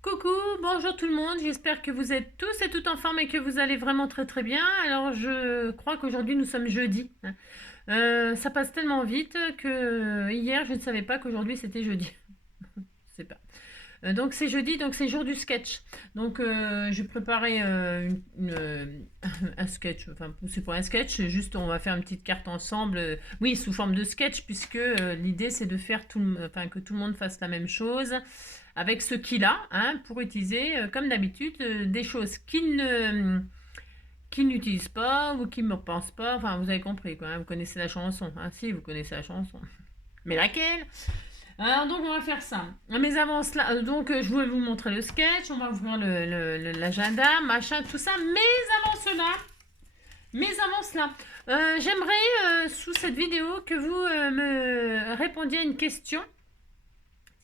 Coucou, bonjour tout le monde, j'espère que vous êtes tous et toutes en forme et que vous allez vraiment très très bien. Alors je crois qu'aujourd'hui nous sommes jeudi, hein. Ça passe tellement vite que hier je ne savais pas qu'aujourd'hui c'était jeudi. Je sais pas. Donc c'est jeudi, donc c'est jour du sketch. Donc je préparais un sketch, enfin c'est pas un sketch, c'est juste on va faire une petite carte ensemble, oui sous forme de sketch puisque l'idée c'est de faire enfin, que tout le monde fasse la même chose avec ce qu'il a, hein, pour utiliser comme d'habitude des choses qu'il n'utilise pas ou qu'il ne pense pas, enfin vous avez compris quoi, hein, vous connaissez la chanson, hein, si vous connaissez la chanson, mais laquelle? Alors donc on va faire ça. Mais avant cela, je voulais vous montrer le sketch, on va ouvrir l'agenda, machin, tout ça. Mais avant cela, j'aimerais sous cette vidéo que vous me répondiez à une question.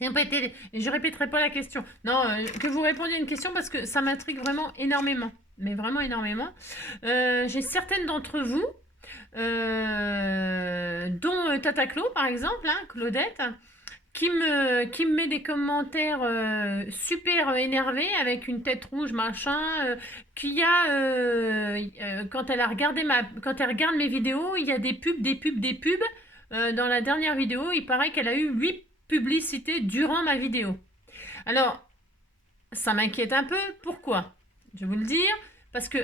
Je répéterai pas la question. Non, que vous répondiez à une question parce que ça m'intrigue vraiment énormément. Mais vraiment énormément. J'ai certaines d'entre vous, dont Tata Clo par exemple, hein, Claudette, qui me met des commentaires super énervés avec une tête rouge machin qui a quand elle regarde mes vidéos il y a des pubs dans la dernière vidéo il paraît qu'elle a eu 8 publicités durant ma vidéo. Alors ça m'inquiète un peu. Pourquoi? Je vais vous le dire. Parce que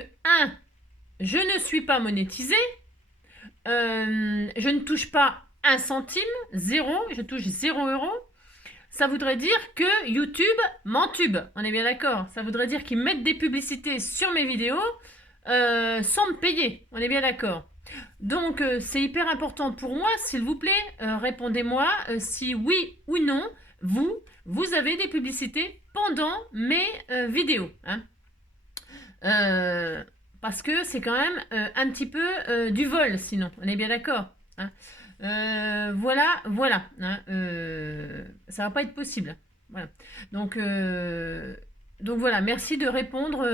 je ne suis pas monétisée, je ne touche pas un centime, zéro, je touche 0 €. Ça voudrait dire que YouTube m'entube, on est bien d'accord. Ça voudrait dire qu'ils mettent des publicités sur mes vidéos sans me payer, on est bien d'accord. Donc c'est hyper important pour moi, s'il vous plaît, répondez-moi si oui ou non, vous avez des publicités pendant mes vidéos, hein. Parce que c'est quand même un petit peu du vol, sinon, on est bien d'accord, hein. Voilà, hein, ça va pas être possible. Voilà. Donc, euh, donc voilà, merci de répondre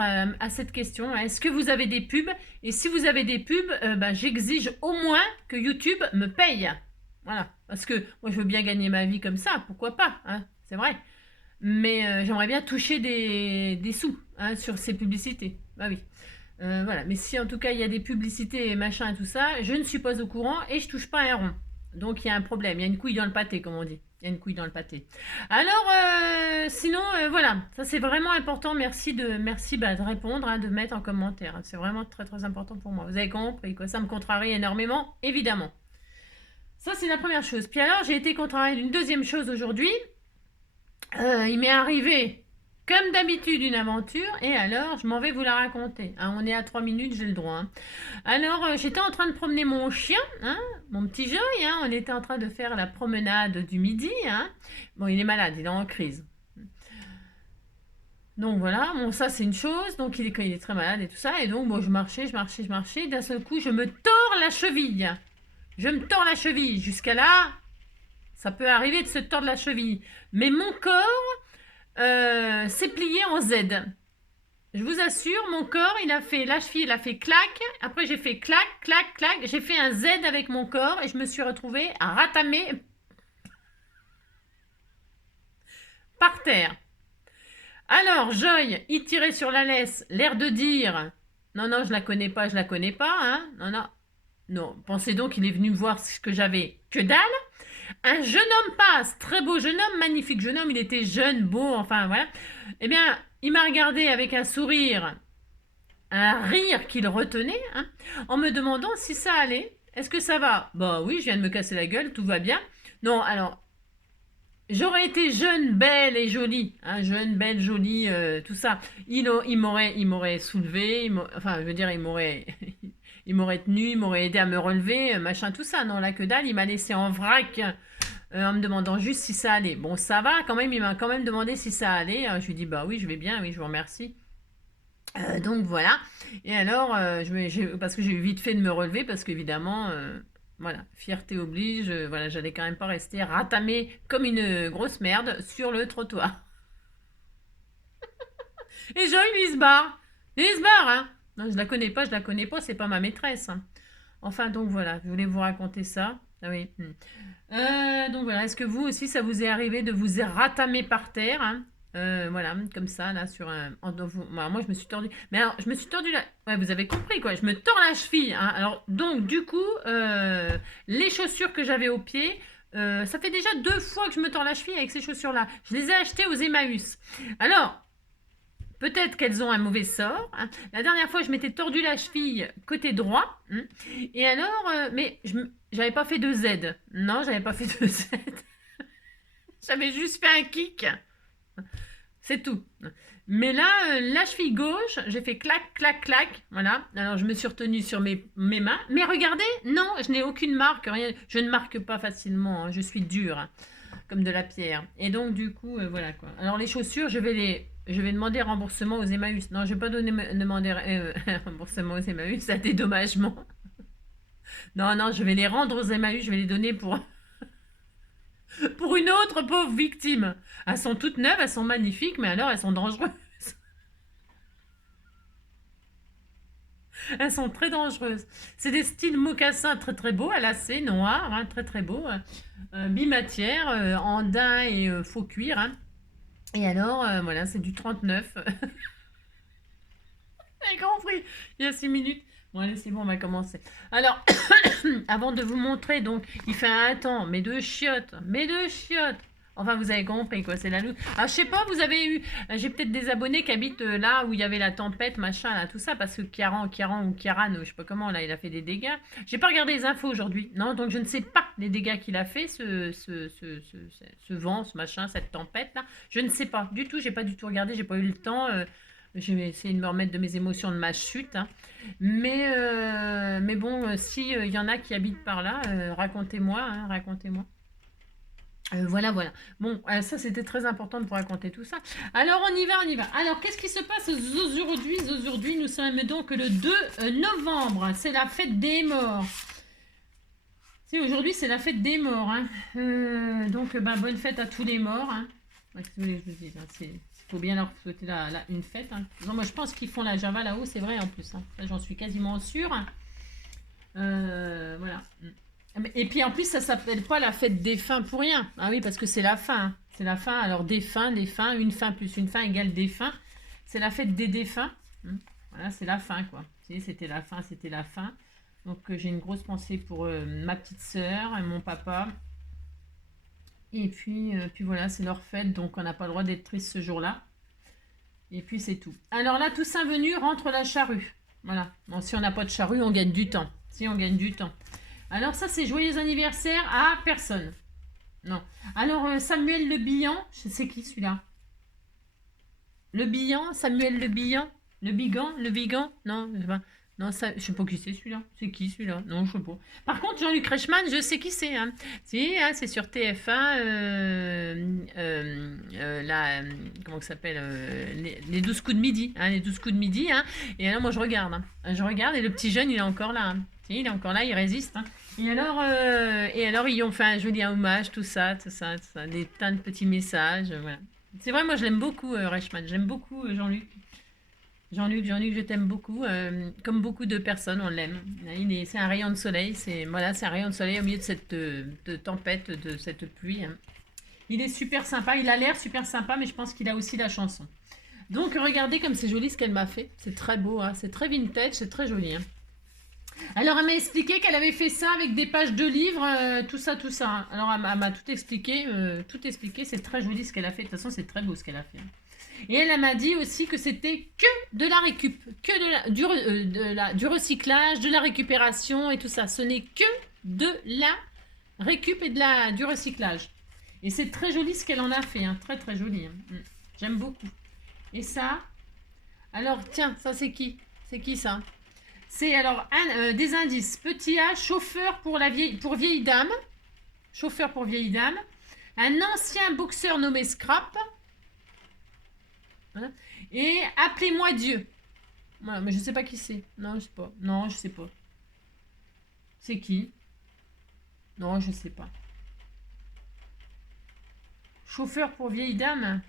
à cette question. Est-ce que vous avez des pubs? Et si vous avez des pubs, j'exige au moins que YouTube me paye. Voilà, parce que moi je veux bien gagner ma vie comme ça, pourquoi pas, hein, c'est vrai. Mais j'aimerais bien toucher des sous, hein, sur ces publicités. Bah oui. Voilà. Mais si en tout cas il y a des publicités et machin et tout ça, je ne suis pas au courant et je touche pas un rond. Donc il y a un problème. Il y a une couille dans le pâté, comme on dit. Il y a une couille dans le pâté. Alors, sinon, voilà. Ça c'est vraiment important. Merci de répondre, hein, de mettre en commentaire. C'est vraiment très très important pour moi. Vous avez compris quoi? Ça me contrarie énormément, évidemment. Ça c'est la première chose. Puis alors, j'ai été contrariée d'une deuxième chose aujourd'hui. Il m'est arrivé, comme d'habitude, une aventure, et alors je m'en vais vous la raconter, hein. On est à 3 minutes, j'ai le droit, hein. Alors, j'étais en train de promener mon chien, hein, mon petit Joy, hein. On était en train de faire la promenade du midi, hein. Bon, il est malade, il est en crise. Donc voilà, bon, ça c'est une chose, donc il est très malade et tout ça, et donc bon, je marchais, d'un seul coup, je me tords la cheville. Je me tords la cheville, jusqu'à là, ça peut arriver de se tordre la cheville. Mais mon corps c'est plié en Z. Je vous assure, mon corps, la cheville, il a fait clac. Après, j'ai fait clac, clac, clac. J'ai fait un Z avec mon corps et je me suis retrouvée à ratamer par terre. Alors, Joy, il tirait sur la laisse, l'air de dire non, non, je la connais pas, hein. Non, non. Non, pensez donc qu'il est venu voir ce que j'avais. Que dalle. Un jeune homme passe, très beau jeune homme, magnifique jeune homme, il était jeune, beau, enfin voilà. Eh bien, il m'a regardé avec un rire qu'il retenait, hein, en me demandant si ça allait. Est-ce que ça va? Bah oui, je viens de me casser la gueule, tout va bien. Non, alors, j'aurais été jeune, belle et jolie, hein, jeune, belle, jolie, tout ça. Il m'aurait soulevé, enfin, je veux dire, il m'aurait tenu, il m'aurait aidé à me relever, machin, tout ça. Non, là que dalle, il m'a laissé en vrac en me demandant juste si ça allait. Bon, ça va quand même, il m'a quand même demandé si ça allait. Je lui ai dit, bah oui, je vais bien, oui, je vous remercie. Donc voilà. Et alors, parce que j'ai eu vite fait de me relever, parce qu'évidemment, voilà, fierté oblige, voilà, j'allais quand même pas rester ratamée comme une grosse merde sur le trottoir. Et Joy, lui, il se barre. Il se barre, hein. Non, je la connais pas, c'est pas ma maîtresse, hein. Enfin, donc voilà, je voulais vous raconter ça. Ah oui. Donc voilà, est-ce que vous aussi, ça vous est arrivé de vous ratamer par terre, hein? Voilà, comme ça, là, sur un... Moi, je me suis tordu... Mais alors, je me suis tordu la... Ouais, vous avez compris, quoi. Je me tords la cheville, hein. Alors, donc, du coup, les chaussures que j'avais au pied, ça fait déjà 2 fois que je me tords la cheville avec ces chaussures-là. Je les ai achetées aux Emmaüs. Alors, peut-être qu'elles ont un mauvais sort, hein. La dernière fois, je m'étais tordu la cheville côté droit, hein. Et alors, mais j'avais pas fait de Z. Non, j'avais pas fait de Z. J'avais juste fait un kick. C'est tout. Mais là, la cheville gauche, j'ai fait clac, clac, clac. Voilà. Alors, je me suis retenue sur mes mains. Mais regardez, non, je n'ai aucune marque. Rien. Je ne marque pas facilement, hein. Je suis dure, hein, comme de la pierre. Et donc, du coup, voilà quoi. Alors, les chaussures, je vais demander remboursement aux Emmaüs. Non, je ne vais pas demander remboursement aux Emmaüs, à dédommagement. Non, non, je vais les rendre aux Emmaüs. Je vais les donner pour une autre pauvre victime. Elles sont toutes neuves, elles sont magnifiques, mais alors elles sont dangereuses. Elles sont très dangereuses. C'est des styles mocassins très très beaux, à lacets, noirs, hein, très très beaux. Bimatière, en daim et faux cuir, hein. Et alors, voilà, c'est du 39. J'ai compris, il y a 6 minutes. Bon, allez, c'est bon, on va commencer. Alors, avant de vous montrer, donc, il fait un temps, mes deux chiottes, mes deux chiottes. Enfin, vous avez compris, quoi, c'est la loupe. Ah, je sais pas, vous avez eu... J'ai peut-être des abonnés qui habitent là où il y avait la tempête, machin, là, tout ça, parce que Kiaran ou Kiaran, je sais pas comment, là, il a fait des dégâts. J'ai pas regardé les infos aujourd'hui, non, donc je ne sais pas les dégâts qu'il a fait, ce vent, ce machin, cette tempête, là. Je ne sais pas du tout, j'ai pas du tout regardé, j'ai pas eu le temps. Je vais essayer de me remettre de mes émotions de ma chute, hein. Mais bon, si il y en a qui habitent par là, racontez-moi, hein, racontez-moi. Voilà, voilà. Bon, ça c'était très important de vous raconter tout ça. Alors on y va, on y va. Alors qu'est-ce qui se passe aujourd'hui? Aujourd'hui, nous sommes donc le 2 novembre. C'est la fête des morts. Si, aujourd'hui c'est la fête des morts, hein. Donc bonne fête à tous les morts, hein. Qu'est-ce que vous voulez que je vous dise, hein, il faut bien leur souhaiter une fête, hein. Non, moi je pense qu'ils font la Java là-haut, c'est vrai en plus, hein. Ça, j'en suis quasiment sûre. Voilà. Et puis en plus, ça s'appelle pas la fête des fins pour rien. Ah oui, parce que c'est la fin, hein. C'est la fin. Alors des fins, une fin plus une fin égale des fins. C'est la fête des défunts. Voilà, c'est la fin, quoi. Vous savez, c'était la fin, c'était la fin. Donc j'ai une grosse pensée pour ma petite sœur et mon papa. Et puis voilà, c'est leur fête, donc on n'a pas le droit d'être triste ce jour-là. Et puis c'est tout. Alors là, Toussaint venu, rentre la charrue. Voilà. Bon, si on n'a pas de charrue, on gagne du temps. Si on gagne du temps. Alors ça, c'est joyeux anniversaire à personne. Non. Alors Samuel Le Bihan, c'est qui celui-là? Le Bihan, Samuel Le Bihan, Le Bigan, Le Bigan? Non, je sais pas. Non, ça, je sais pas qui c'est celui-là. C'est qui celui-là? Non, je sais pas. Par contre, Jean-Luc Reichmann, je sais qui c'est, hein. Si, hein, c'est sur TF1. Comment ça s'appelle, les 12 coups de midi. Hein, les 12 coups de midi. Hein. Et alors, moi, je regarde. Hein. Je regarde et le petit jeune, il est encore là. Hein. Si, il est encore là, il résiste. Hein. Et alors, ils ont fait un joli hommage, tout ça, des tas de petits messages. Voilà. C'est vrai, moi, je l'aime beaucoup, Reichmann. J'aime beaucoup Jean-Luc. Jean-Luc, je t'aime beaucoup. Comme beaucoup de personnes, on l'aime. C'est un rayon de soleil. C'est un rayon de soleil au milieu de cette de tempête, de cette pluie, hein. Il est super sympa. Il a l'air super sympa, mais je pense qu'il a aussi la chanson. Donc, regardez comme c'est joli ce qu'elle m'a fait. C'est très beau, hein. C'est très vintage, c'est très joli, hein. Alors, elle m'a expliqué qu'elle avait fait ça avec des pages de livres, tout ça, tout ça, hein. Alors, elle m'a tout expliqué. C'est très joli ce qu'elle a fait. De toute façon, c'est très beau ce qu'elle a fait. Et elle m'a dit aussi que c'était que de la récup, que du recyclage, de la récupération et tout ça. Ce n'est que de la récup et du recyclage. Et c'est très joli ce qu'elle en a fait, hein. Très très joli, hein. J'aime beaucoup. Et ça, alors tiens, ça c'est qui? C'est qui ça? C'est alors des indices. Petit A, chauffeur pour vieille dame. Chauffeur pour vieille dame. Un ancien boxeur nommé Scrap. Voilà. Et appelez-moi Dieu. Voilà, mais je sais pas qui c'est. Non, je sais pas. Non, je sais pas. C'est qui? Non, je sais pas. Chauffeur pour vieille dame.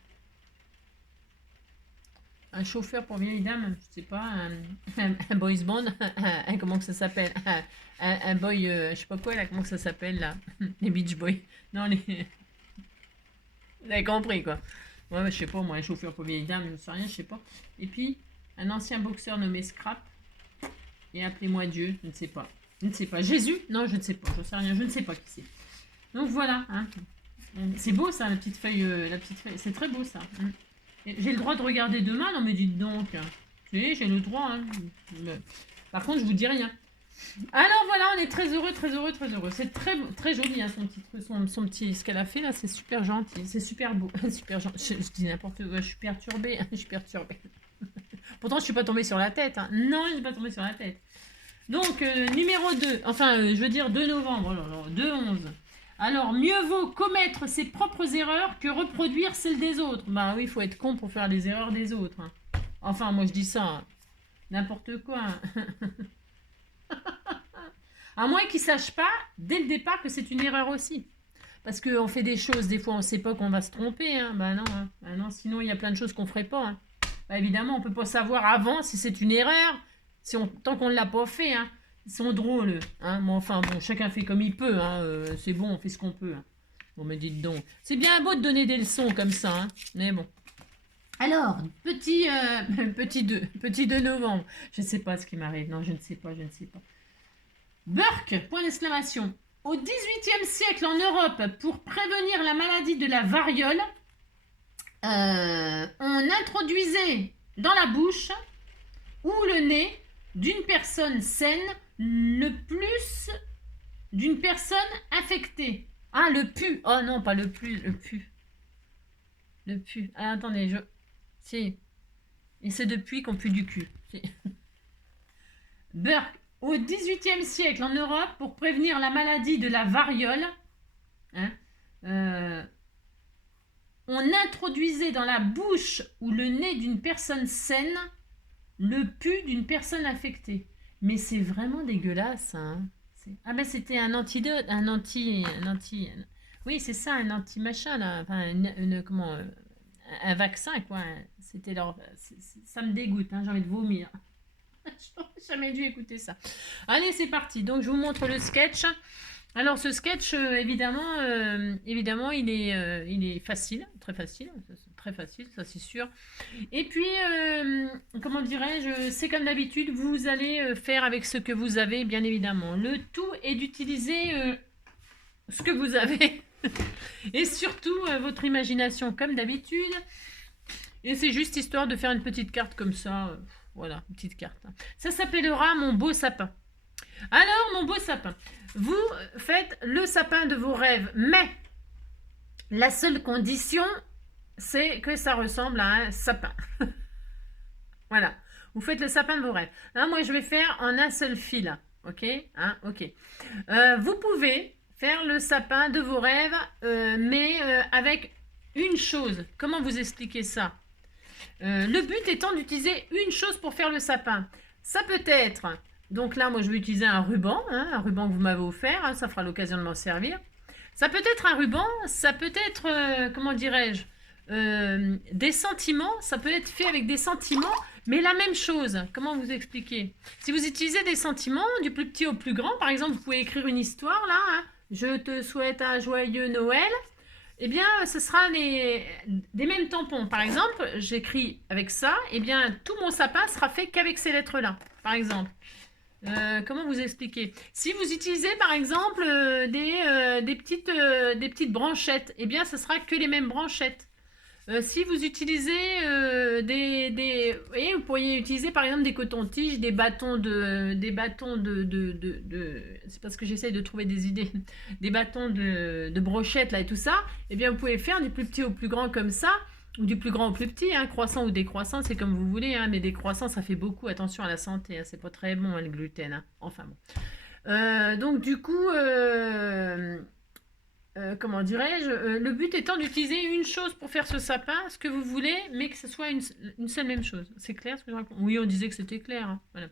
Un chauffeur pour vieille dame, je sais pas, un boys band, comment que ça s'appelle, un boy, je sais pas quoi là, comment que ça s'appelle là, les Beach Boys, non les, vous avez compris quoi. Ouais, je sais pas, moi, un chauffeur pour vieille dame, je sais rien, je sais pas. Et puis, un ancien boxeur nommé Scrap. Et appelez-moi Dieu, je ne sais pas. Je ne sais pas. Jésus? Non, je ne sais pas, je sais rien, je ne sais pas qui c'est. Donc voilà, hein. C'est beau ça, la petite feuille, c'est très beau ça. Hein. J'ai le droit de regarder demain, non mais dites donc. Si, j'ai le droit. Hein. Par contre, je vous dis rien. Alors voilà, on est très heureux, très heureux, très heureux. C'est très, très joli hein, son petit, ce qu'elle a fait là, c'est super gentil, c'est super beau, super gentil. Je dis n'importe quoi, je suis perturbée, je suis perturbée. Pourtant, je suis pas tombée sur la tête. Hein. Non, je suis pas tombée sur la tête. Donc, numéro 2, enfin, je veux dire 2 novembre, alors, 2-11. Alors, mieux vaut commettre ses propres erreurs que reproduire celles des autres. Bah oui, il faut être con pour faire les erreurs des autres. Hein. Enfin, moi je dis ça, hein. N'importe quoi. Hein. À moins qu'ils ne sachent pas, dès le départ, que c'est une erreur aussi. Parce qu'on fait des choses, des fois on ne sait pas qu'on va se tromper. Hein. Bah non, hein. Bah non, sinon il y a plein de choses qu'on ne ferait pas. Hein. Bah évidemment, on ne peut pas savoir avant si c'est une erreur, tant qu'on ne l'a pas fait. Hein. Ils sont drôles. Hein. Mais enfin, bon, chacun fait comme il peut. Hein. C'est bon, on fait ce qu'on peut. Hein. Bon, mais dites donc. C'est bien beau de donner des leçons comme ça. Hein. Mais bon. Alors, petit 2 novembre. Je ne sais pas ce qui m'arrive. Non, je ne sais pas. Burke, point d'exclamation. Au XVIIIe siècle en Europe, pour prévenir la maladie de la variole, on introduisait dans la bouche ou le nez d'une personne saine le plus d'une personne infectée. Ah, le pu. Oh non, pas le plus, le pu. Le pu. Ah, attendez, Si. Et c'est depuis qu'on pue du cul. Si. Burke. Au XVIIIe siècle en Europe, pour prévenir la maladie de la variole, hein, on introduisait dans la bouche ou le nez d'une personne saine le pu d'une personne infectée. Mais c'est vraiment dégueulasse. Hein. Ah ben c'était un antidote, oui c'est ça, un anti-machin là, enfin un vaccin quoi. C'était ça me dégoûte, hein, j'ai envie de vomir. J'aurais jamais dû écouter ça. Allez, c'est parti. Donc, je vous montre le sketch. Alors, ce sketch, évidemment, il est facile, très facile, ça c'est sûr. Et puis, comment dirais-je, c'est comme d'habitude, vous allez faire avec ce que vous avez, bien évidemment. Le tout est d'utiliser ce que vous avez. Et surtout, votre imagination, comme d'habitude. Et c'est juste histoire de faire une petite carte comme ça. Voilà, une petite carte. Ça s'appellera mon beau sapin. Alors, mon beau sapin, vous faites le sapin de vos rêves, mais la seule condition, c'est que ça ressemble à un sapin. Voilà, vous faites le sapin de vos rêves. Là, moi, je vais faire en un seul fil. Ok, hein, ok. Vous pouvez faire le sapin de vos rêves, mais avec une chose. Comment vous expliquer ça? Le but étant d'utiliser une chose pour faire le sapin. Ça peut être, donc là moi je vais utiliser un ruban, hein, un ruban que vous m'avez offert, hein, ça fera l'occasion de m'en servir. Ça peut être un ruban, ça peut être, comment dirais-je, des sentiments, ça peut être fait avec des sentiments, mais la même chose. Comment vous expliquer? Si vous utilisez des sentiments, du plus petit au plus grand, par exemple vous pouvez écrire une histoire là, hein, je te souhaite un joyeux Noël. Eh bien, ce sera des mêmes tampons. Par exemple, j'écris avec ça, eh bien, tout mon sapin sera fait qu'avec ces lettres-là, par exemple. Comment vous expliquer? Si vous utilisez, par exemple, des petites branchettes, eh bien, ce sera que les mêmes branchettes. Si vous utilisez vous voyez, vous pourriez utiliser par exemple des cotons-tiges, des bâtons c'est parce que j'essaye de trouver des idées, des bâtons de brochettes là et tout ça, eh bien vous pouvez faire du plus petit au plus grand comme ça, ou du plus grand au plus petit, hein, croissant ou décroissant, c'est comme vous voulez, hein, mais décroissant ça fait beaucoup, attention à la santé, hein, c'est pas très bon hein, le gluten, hein. Enfin bon. Donc du coup, comment dirais-je, le but étant d'utiliser une chose pour faire ce sapin, ce que vous voulez, mais que ce soit une seule même chose. C'est clair ce que je raconte? Oui, on disait que c'était clair. Hein. Voilà.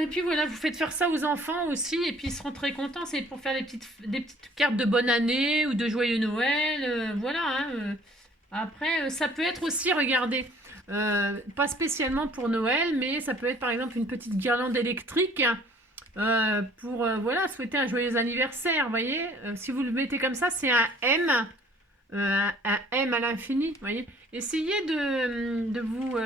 Et puis voilà, vous faites faire ça aux enfants aussi, et puis ils seront très contents. C'est pour faire des petites cartes de bonne année ou de joyeux Noël. Voilà. Hein, Après, ça peut être aussi, regardez, pas spécialement pour Noël, mais ça peut être par exemple une petite guirlande électrique. Pour voilà, souhaiter un joyeux anniversaire, vous voyez. Si vous le mettez comme ça, c'est un M un M à l'infini, vous voyez. Essayez de vous...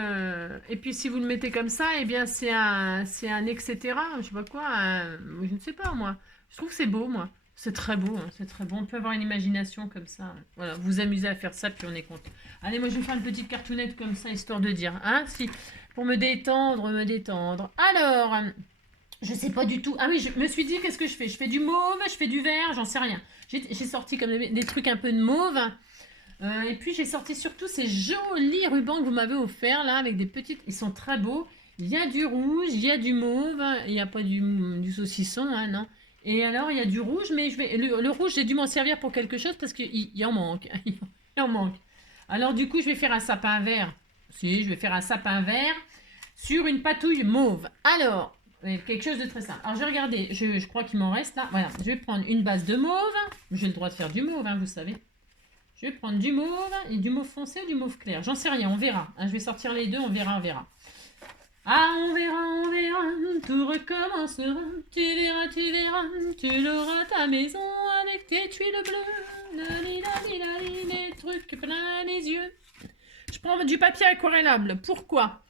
et puis si vous le mettez comme ça, eh bien c'est un etc. Je sais pas quoi, je ne sais pas moi. Je trouve que c'est beau moi. C'est très beau, hein, c'est très beau. On peut avoir une imagination comme ça. Voilà, vous amusez à faire ça, puis on est content. Allez, moi je vais faire une petite cartoonette comme ça, histoire de dire, hein, si, pour me détendre, me détendre. Alors, je sais pas du tout. Ah oui, je me suis dit, qu'est-ce que je fais? Je fais du mauve, je fais du vert, j'en sais rien. J'ai sorti comme des trucs un peu de mauve. Et puis j'ai sorti surtout ces jolis rubans que vous m'avez offerts là, avec des petites. Ils sont très beaux. Il y a du rouge, il y a du mauve, il n'y a pas du saucisson, hein, non. Et alors il y a du rouge, mais le rouge, j'ai dû m'en servir pour quelque chose parce qu'il en manque. Il en manque. Alors du coup, je vais faire un sapin vert. Si, je vais faire un sapin vert sur une patouille mauve. Alors, quelque chose de très simple. Alors je vais regarder, je crois qu'il m'en reste là. Voilà, je vais prendre une base de mauve. J'ai le droit de faire du mauve, hein, vous savez. Je vais prendre du mauve, et du mauve foncé ou du mauve clair. J'en sais rien, on verra. Hein, je vais sortir les deux, on verra, on verra. Ah, on verra, tout recommencera. Tu verras, tu l'auras ta maison avec tes tuiles bleues. Les trucs plein les yeux. Je prends du papier aquarellable. Pourquoi?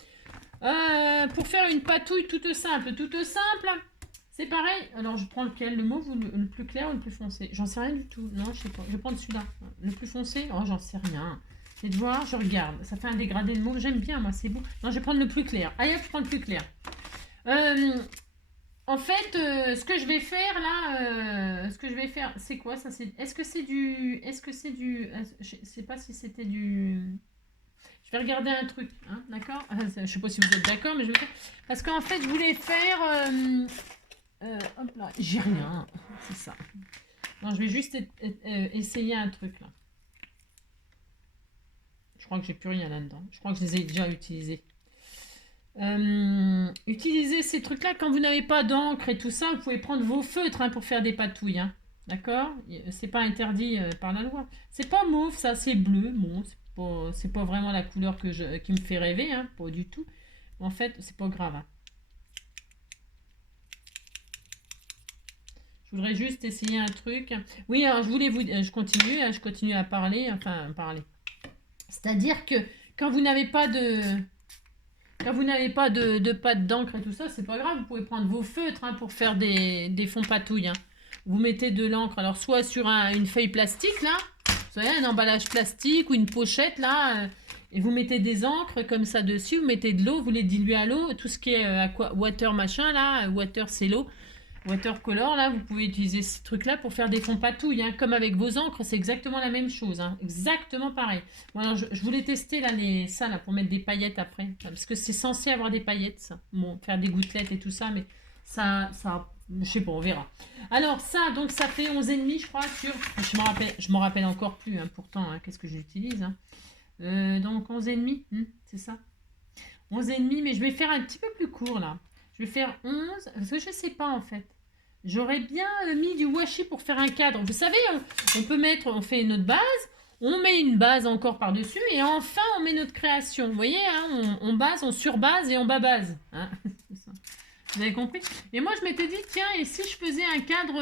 Pour faire une patouille toute simple. C'est pareil. Alors, je prends lequel? Le mauve ou le plus clair ou le plus foncé? J'en sais rien du tout. Non, je sais pas. Je vais prendre celui-là. Le plus foncé? Oh, j'en sais rien. C'est de voir, je regarde. Ça fait un dégradé de mauve. J'aime bien, moi, c'est beau. Non, je vais prendre le plus clair. Allez, hop, je prends le plus clair. En fait, ce que je vais faire là, c'est quoi ça? Est-ce que c'est du... Je sais pas si c'était du... Je vais regarder un truc, hein, d'accord? Je sais pas si vous êtes d'accord, mais je vais faire... Parce qu'en fait, je voulais faire... hop là, j'ai rien, c'est ça. Non, je vais juste essayer un truc là. Je crois que j'ai plus rien là-dedans. Je crois que je les ai déjà utilisés. Utilisez ces trucs-là quand vous n'avez pas d'encre et tout ça. Vous pouvez prendre vos feutres, hein, pour faire des patouilles, hein. D'accord? C'est pas interdit par la loi. C'est pas mauve, ça, c'est bleu. Bon, c'est pas vraiment la couleur qui me fait rêver, hein, pas du tout. En fait, c'est pas grave, hein. Je voudrais juste essayer un truc. Oui, alors je continue à parler, enfin parler. C'est-à-dire que quand vous n'avez pas de pâte d'encre et tout ça, c'est pas grave. Vous pouvez prendre vos feutres, hein, pour faire des fonds patouilles, hein. Vous mettez de l'encre, alors soit sur une feuille plastique là, vous savez, un emballage plastique ou une pochette là, et vous mettez des encres comme ça dessus. Vous mettez de l'eau, vous les diluez à l'eau, tout ce qui est water machin là, water c'est l'eau. Watercolor, là, vous pouvez utiliser ce truc-là pour faire des fonds patouilles, hein. Comme avec vos encres, c'est exactement la même chose, hein. Exactement pareil. Bon, alors, je voulais tester là, ça là, pour mettre des paillettes après. Parce que c'est censé avoir des paillettes, ça. Bon, faire des gouttelettes et tout ça, mais ça je sais pas, on verra. Alors ça, donc ça fait 11,5, je crois, sur... Je me rappelle encore plus, hein, pourtant, hein, qu'est-ce que j'utilise, hein. Donc 11,5, c'est ça. 11,5, mais je vais faire un petit peu plus court, là. Je vais faire 11, parce que je sais pas, en fait. J'aurais bien mis du washi pour faire un cadre. Vous savez, on fait notre base, on met une base encore par-dessus, et enfin, on met notre création. Vous voyez, hein, on surbase et on bas-base. Hein. Vous avez compris? Et moi, je m'étais dit, tiens, et si je faisais un cadre,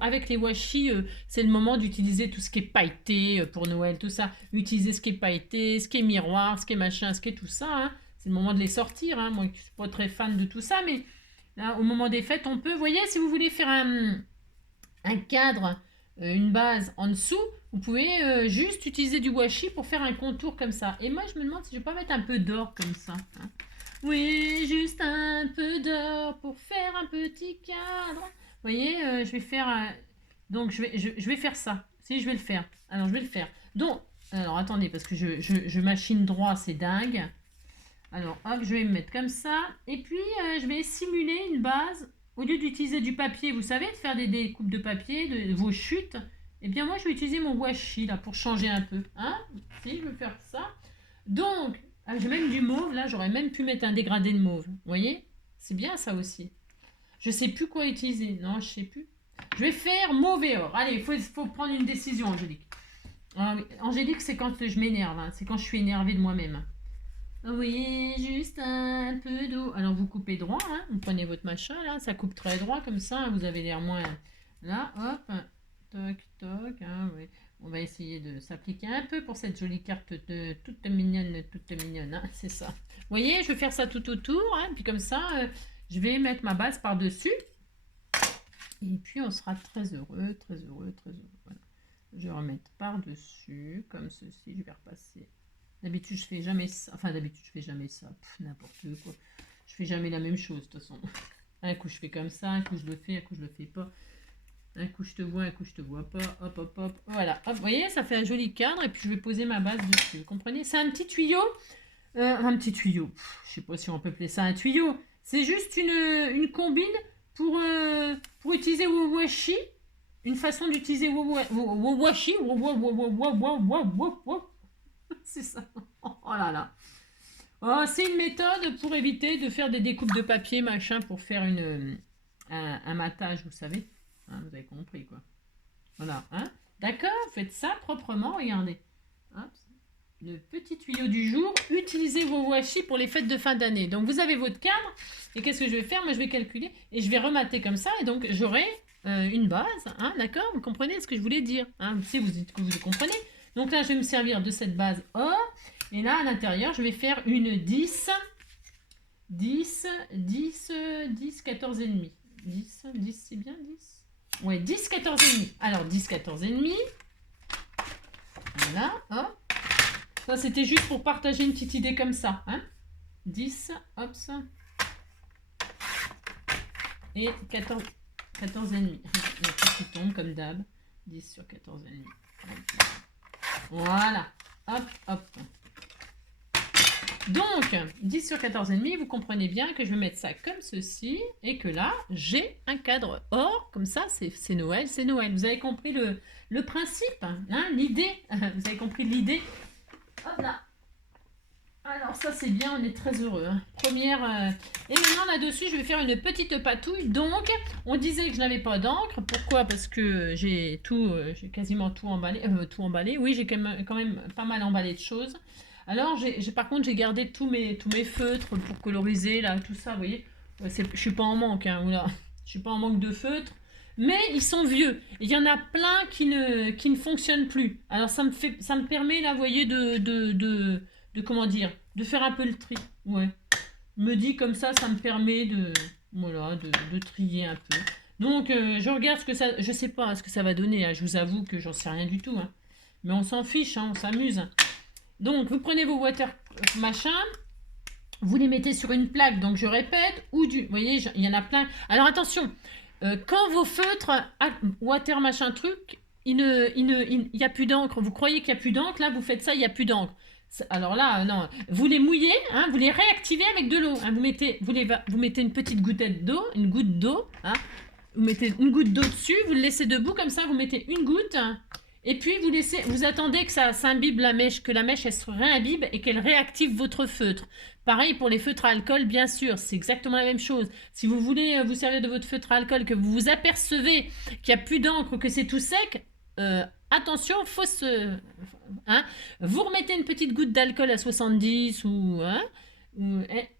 avec les washi, c'est le moment d'utiliser tout ce qui est pailleté pour Noël, tout ça. Utiliser ce qui est pailleté, ce qui est miroir, ce qui est machin, ce qui est tout ça, hein. C'est le moment de les sortir, hein. Moi, je suis pas très fan de tout ça, mais là, au moment des fêtes, on peut... Vous voyez, si vous voulez faire un cadre, une base en dessous, vous pouvez juste utiliser du washi pour faire un contour comme ça. Et moi, je me demande si je vais pas mettre un peu d'or comme ça, hein. Oui, juste un peu d'or pour faire un petit cadre. Vous voyez, je vais faire... donc, je vais faire ça. Si, je vais le faire. Alors, je vais le faire. Donc, alors, attendez, parce que je machine droit, c'est dingue. Alors, hop, je vais me mettre comme ça. Et puis, je vais simuler une base. Au lieu d'utiliser du papier, vous savez, de faire des découpes de papier, de vos chutes, eh bien, moi, je vais utiliser mon washi, là, pour changer un peu. Hein? Si, je vais faire ça. Donc, j'ai même du mauve, là, j'aurais même pu mettre un dégradé de mauve. Vous voyez? C'est bien, ça aussi. Je sais plus quoi utiliser. Non, je sais plus. Je vais faire mauve et or. Allez, il faut prendre une décision, Angélique. Angélique, c'est quand je m'énerve, hein. C'est quand je suis énervée de moi-même. Oui, juste un peu d'eau. Alors vous coupez droit, hein. Vous prenez votre machin là, ça coupe très droit comme ça, hein. Vous avez l'air moins... Là, hop, toc, toc. Hein, oui. On va essayer de s'appliquer un peu pour cette jolie carte toute mignonne, hein, c'est ça. Vous voyez, je vais faire ça tout autour, hein, puis comme ça, je vais mettre ma base par-dessus. Et puis, on sera très heureux, très heureux, très heureux. Voilà. Je vais remettre par-dessus, comme ceci, je vais repasser. D'habitude, je fais jamais ça. Enfin, d'habitude, je fais jamais ça. N'importe quoi. Je fais jamais la même chose, de toute façon. Un coup, je fais comme ça, un coup, je le fais, un coup, je le fais pas. Un coup, je te vois, un coup, je te vois pas. Hop, hop, hop. Voilà. Hop, vous voyez, ça fait un joli cadre. Et puis, je vais poser ma base dessus. Vous comprenez? C'est un petit tuyau. Un petit tuyau. Je sais pas si on peut appeler ça un tuyau. C'est juste une combine pour utiliser Wawashi. Une façon d'utiliser Wawashi. C'est ça. Oh là là. Oh, c'est une méthode pour éviter de faire des découpes de papier, machin, pour faire un matage, vous savez. Hein, vous avez compris, quoi. Voilà. Hein. D'accord, faites ça proprement, regardez. Hop. Le petit tuyau du jour, utilisez vos washi pour les fêtes de fin d'année. Donc, vous avez votre cadre. Et qu'est-ce que je vais faire? Moi, je vais calculer et je vais remater comme ça. Et donc, j'aurai une base. Hein, d'accord? Vous comprenez ce que je voulais dire? Hein, vous dites que vous le comprenez. Donc là, je vais me servir de cette base or. Et là, à l'intérieur, je vais faire une 10, 14 et demi. 10, c'est bien 10? Ouais, 10, 14 et demi. Alors, 10, 14 et demi. Voilà, hop. Ça, c'était juste pour partager une petite idée comme ça. Hein. 10, hop, ça. Et 14 et demi. Le petit qui tombe comme d'hab. 10 sur 14 et demi. Voilà. Hop, hop. Donc, 10 sur 14 et demi, vous comprenez bien que je vais mettre ça comme ceci et que là, j'ai un cadre or. Comme ça, c'est Noël, c'est Noël. Vous avez compris le principe, hein, l'idée. Vous avez compris l'idée. Hop là. Alors ça, c'est bien, on est très heureux. Hein. Première... Et maintenant, là-dessus, je vais faire une petite patouille. Donc, on disait que je n'avais pas d'encre. Pourquoi? Parce que j'ai quasiment tout emballé. Oui, j'ai quand même pas mal emballé de choses. Alors, par contre, j'ai gardé tous mes feutres pour coloriser, là, tout ça, vous voyez. Je suis pas en manque, hein, oula. Je suis pas en manque de feutres. Mais ils sont vieux. Il y en a plein qui ne fonctionnent plus. Alors, ça me permet, là, vous voyez, de comment dire, de faire un peu le tri. Ouais. Me dit comme ça me permet de trier un peu. Donc, je regarde ce que ça... Je sais pas ce que ça va donner. Hein. Je vous avoue que j'en sais rien du tout. Hein. Mais on s'en fiche, hein, on s'amuse. Donc, vous prenez vos water machin, vous les mettez sur une plaque, donc je répète, ou vous voyez, il y en a plein. Alors, attention, quand vos feutres, water machin truc, il n'y a plus d'encre, vous croyez qu'il n'y a plus d'encre, là, vous faites ça, il n'y a plus d'encre. Alors là, non, vous les mouillez, hein, vous les réactivez avec de l'eau. Hein, vous mettez une petite gouttette d'eau, une goutte d'eau, hein, vous mettez une goutte d'eau dessus, vous le laissez debout, comme ça, vous mettez une goutte... Et puis, vous attendez que ça s'imbibe la mèche, que la mèche, elle se réimbibe et qu'elle réactive votre feutre. Pareil pour les feutres à alcool, bien sûr, c'est exactement la même chose. Si vous voulez vous servir de votre feutre à alcool, que vous vous apercevez qu'il n'y a plus d'encre, que c'est tout sec, attention, hein, vous remettez une petite goutte d'alcool à 70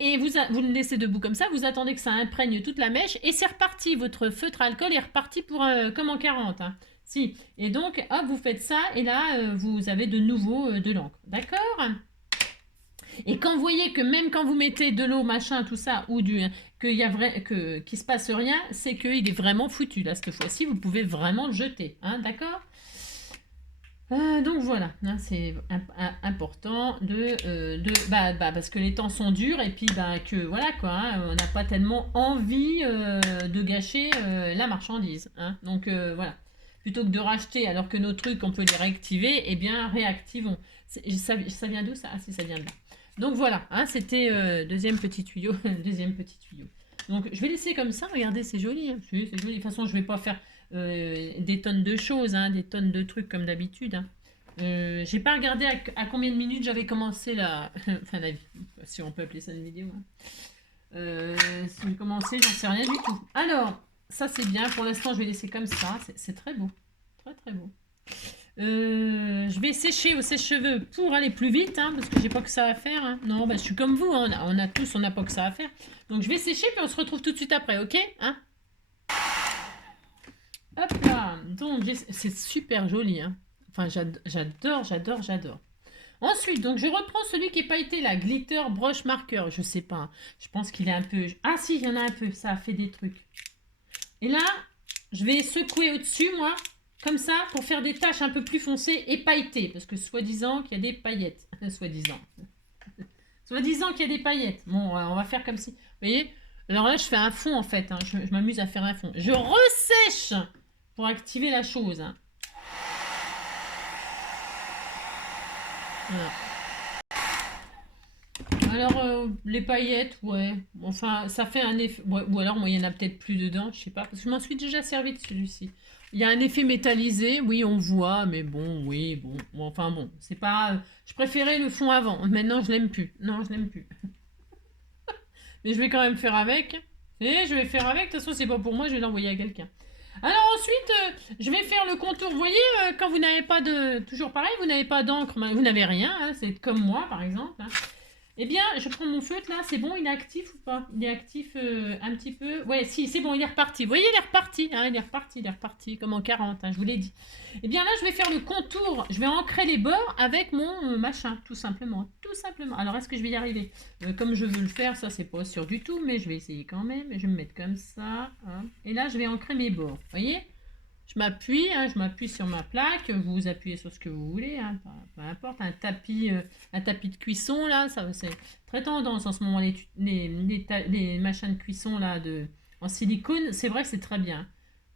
et vous le laissez debout comme ça, vous attendez que ça imprègne toute la mèche et c'est reparti. Votre feutre à alcool est reparti comme en 40. Hein. Si. Et donc, hop, vous faites ça, et là, vous avez de nouveau de l'encre. D'accord? Et quand vous voyez que même quand vous mettez de l'eau, machin, tout ça, ou qu'il ne se passe rien, c'est qu'il est vraiment foutu. Là, cette fois-ci, vous pouvez vraiment le jeter. Hein, d'accord? Donc voilà, hein, c'est important parce que les temps sont durs et puis que voilà quoi, hein, on n'a pas tellement envie de gâcher la marchandise. Hein, donc voilà. Plutôt que de racheter alors que nos trucs, on peut les réactiver, eh bien, réactivons. Ça vient d'où ça? Ah si, ça vient de là. Donc voilà, hein, c'était deuxième petit tuyau. Deuxième petit tuyau. Donc je vais laisser comme ça, regardez, c'est joli. Hein. C'est joli. De toute façon, je ne vais pas faire des tonnes de choses, hein, des tonnes de trucs comme d'habitude. Hein. J'ai pas regardé à combien de minutes j'avais commencé la vie, si on peut appeler ça une vidéo. Hein. Si j'ai commencé, j'en sais rien du tout. Alors... Ça, c'est bien. Pour l'instant, je vais laisser comme ça. C'est très beau. Très, très beau. Je vais sécher au sèche-cheveux pour aller plus vite, hein, parce que j'ai pas que ça à faire. Hein. Non, je suis comme vous. Hein. On n'a pas que ça à faire. Donc, je vais sécher, puis on se retrouve tout de suite après, ok hein. Hop là. Donc, c'est super joli. Hein. Enfin, j'adore, j'adore, j'adore. Ensuite, donc je reprends celui qui est pailleté, la glitter brush marker. Je sais pas. Hein. Je pense qu'il est un peu. Ah si, il y en a un peu. Ça a fait des trucs. Et là, je vais secouer au-dessus, moi, comme ça, pour faire des taches un peu plus foncées et pailletées. Parce que soi-disant qu'il y a des paillettes. Soi-disant. Soi-disant qu'il y a des paillettes. Bon, on va faire comme si. Vous voyez? Alors là, je fais un fond en fait. Hein. Je m'amuse à faire un fond. Je ressèche pour activer la chose. Hein. Voilà. Alors, les paillettes, ouais. Enfin, ça fait un effet. Ouais, ou alors, moi, il y en a peut-être plus dedans, je sais pas. Parce que je m'en suis déjà servi de celui-ci. Il y a un effet métallisé, oui, on voit, mais bon, oui, bon. Enfin, bon, c'est pas. Je préférais le fond avant. Maintenant, je l'aime plus. Non, je l'aime plus. Mais je vais quand même faire avec. Et je vais faire avec. De toute façon, c'est pas pour moi, je vais l'envoyer à quelqu'un. Alors ensuite, je vais faire le contour. Vous voyez, quand vous n'avez pas de... Toujours pareil, vous n'avez pas d'encre, vous n'avez rien. Hein, c'est comme moi, par exemple. Hein. Eh bien, je prends mon feutre là, c'est bon, il est actif ou pas? Il est actif un petit peu. Ouais, si, c'est bon, il est reparti. Vous voyez, il est reparti, hein, il est reparti, comme en 40, hein, je vous l'ai dit. Eh bien là, je vais faire le contour, je vais ancrer les bords avec mon machin, tout simplement. Tout simplement. Alors, est-ce que je vais y arriver? Comme je veux le faire, ça, c'est pas sûr du tout, mais je vais essayer quand même. Je vais me mettre comme ça. Hein. Et là, je vais ancrer mes bords. Vous voyez? Je m'appuie sur ma plaque, vous vous appuyez sur ce que vous voulez, hein, peu importe, un tapis de cuisson, là, ça c'est très tendance en ce moment, les machins de cuisson là, en silicone, c'est vrai que c'est très bien.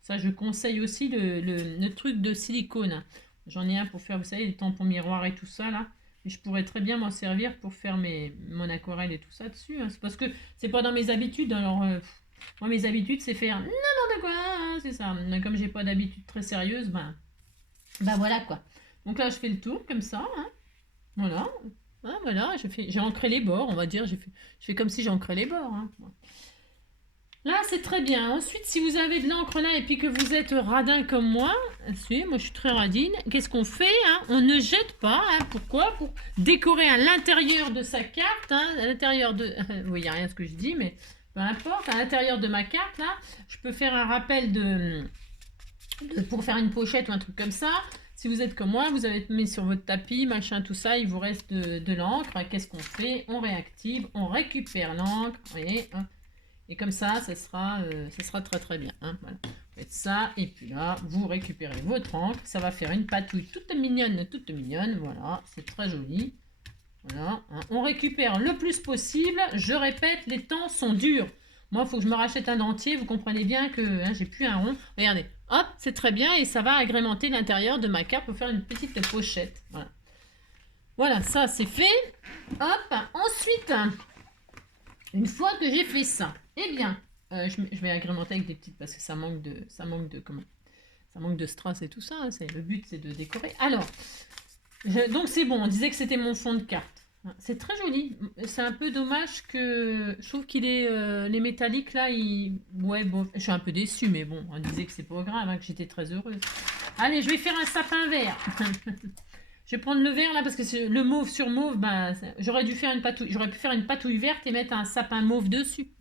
Ça, je conseille aussi le truc de silicone. J'en ai un pour faire, vous savez, les tampons miroirs et tout ça, là. Et je pourrais très bien m'en servir pour faire mon aquarelle et tout ça dessus. Hein. C'est parce que c'est pas dans mes habitudes, alors... moi, mes habitudes, c'est faire n'importe quoi, hein, c'est ça. Mais comme j'ai pas d'habitude très sérieuse, ben voilà quoi. Donc là, je fais le tour comme ça. Hein. Voilà. Ah, voilà, j'ai ancré les bords, on va dire. Je fais comme si j'ancrais les bords. Hein. Là, c'est très bien. Ensuite, si vous avez de l'encre là et puis que vous êtes radin comme moi, moi je suis très radine, qu'est-ce qu'on fait? Hein? On ne jette pas. Hein? Pourquoi? Pour décorer à l'intérieur de sa carte. Hein? À l'intérieur de... oui, il n'y a rien à ce que je dis, mais... peu importe, à l'intérieur de ma carte, là, je peux faire un rappel pour faire une pochette ou un truc comme ça. Si vous êtes comme moi, vous avez mis sur votre tapis, machin, tout ça, il vous reste de l'encre. Qu'est-ce qu'on fait? On réactive, on récupère l'encre. Et comme ça, ça sera très très bien. Hein, voilà. Vous faites ça, et puis là, vous récupérez votre encre. Ça va faire une patouille toute mignonne, toute mignonne. Voilà, c'est très joli. Voilà, hein. On récupère le plus possible. Je répète, les temps sont durs. Moi, il faut que je me rachète un dentier. Vous comprenez bien que hein, j'ai plus un rond. Regardez, hop, c'est très bien et ça va agrémenter l'intérieur de ma carte pour faire une petite pochette. Voilà, voilà, ça c'est fait. Hop, ensuite, une fois que j'ai fait ça, eh bien, je vais agrémenter avec des petites parce que ça manque de comment? Ça manque de strass et tout ça. Hein, le but, c'est de décorer. Alors. Donc c'est bon, on disait que c'était mon fond de carte. C'est très joli. C'est un peu dommage que... Je trouve qu'il est... les métalliques là, ouais, bon, je suis un peu déçue, mais bon, on disait que c'est pas grave, hein, que j'étais très heureuse. Allez, je vais faire un sapin vert. Je vais prendre le vert là, parce que le mauve sur mauve, j'aurais dû faire une patouille. J'aurais pu faire une patouille verte et mettre un sapin mauve dessus.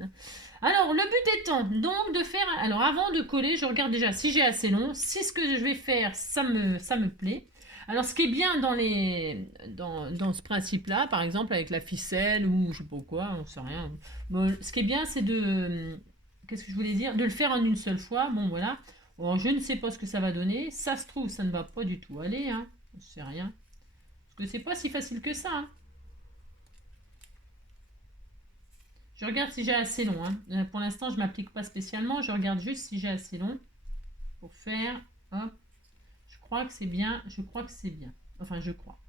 Alors, le but étant donc de faire... Alors, avant de coller, je regarde déjà si j'ai assez long. Si ce que je vais faire, ça me plaît. Alors, ce qui est bien dans ce principe-là, par exemple avec la ficelle ou je sais pas quoi, on sait rien. Bon, ce qui est bien, c'est de... Qu'est-ce que je voulais dire? De le faire en une seule fois. Bon, voilà. Alors, je ne sais pas ce que ça va donner. Ça se trouve, ça ne va pas du tout aller. Hein. On ne sait rien. Parce que c'est pas si facile que ça. Hein. Je regarde si j'ai assez long. Hein. Pour l'instant, je ne m'applique pas spécialement. Je regarde juste si j'ai assez long pour faire... Hop. Je crois que c'est bien. Je crois que c'est bien. Enfin, je crois.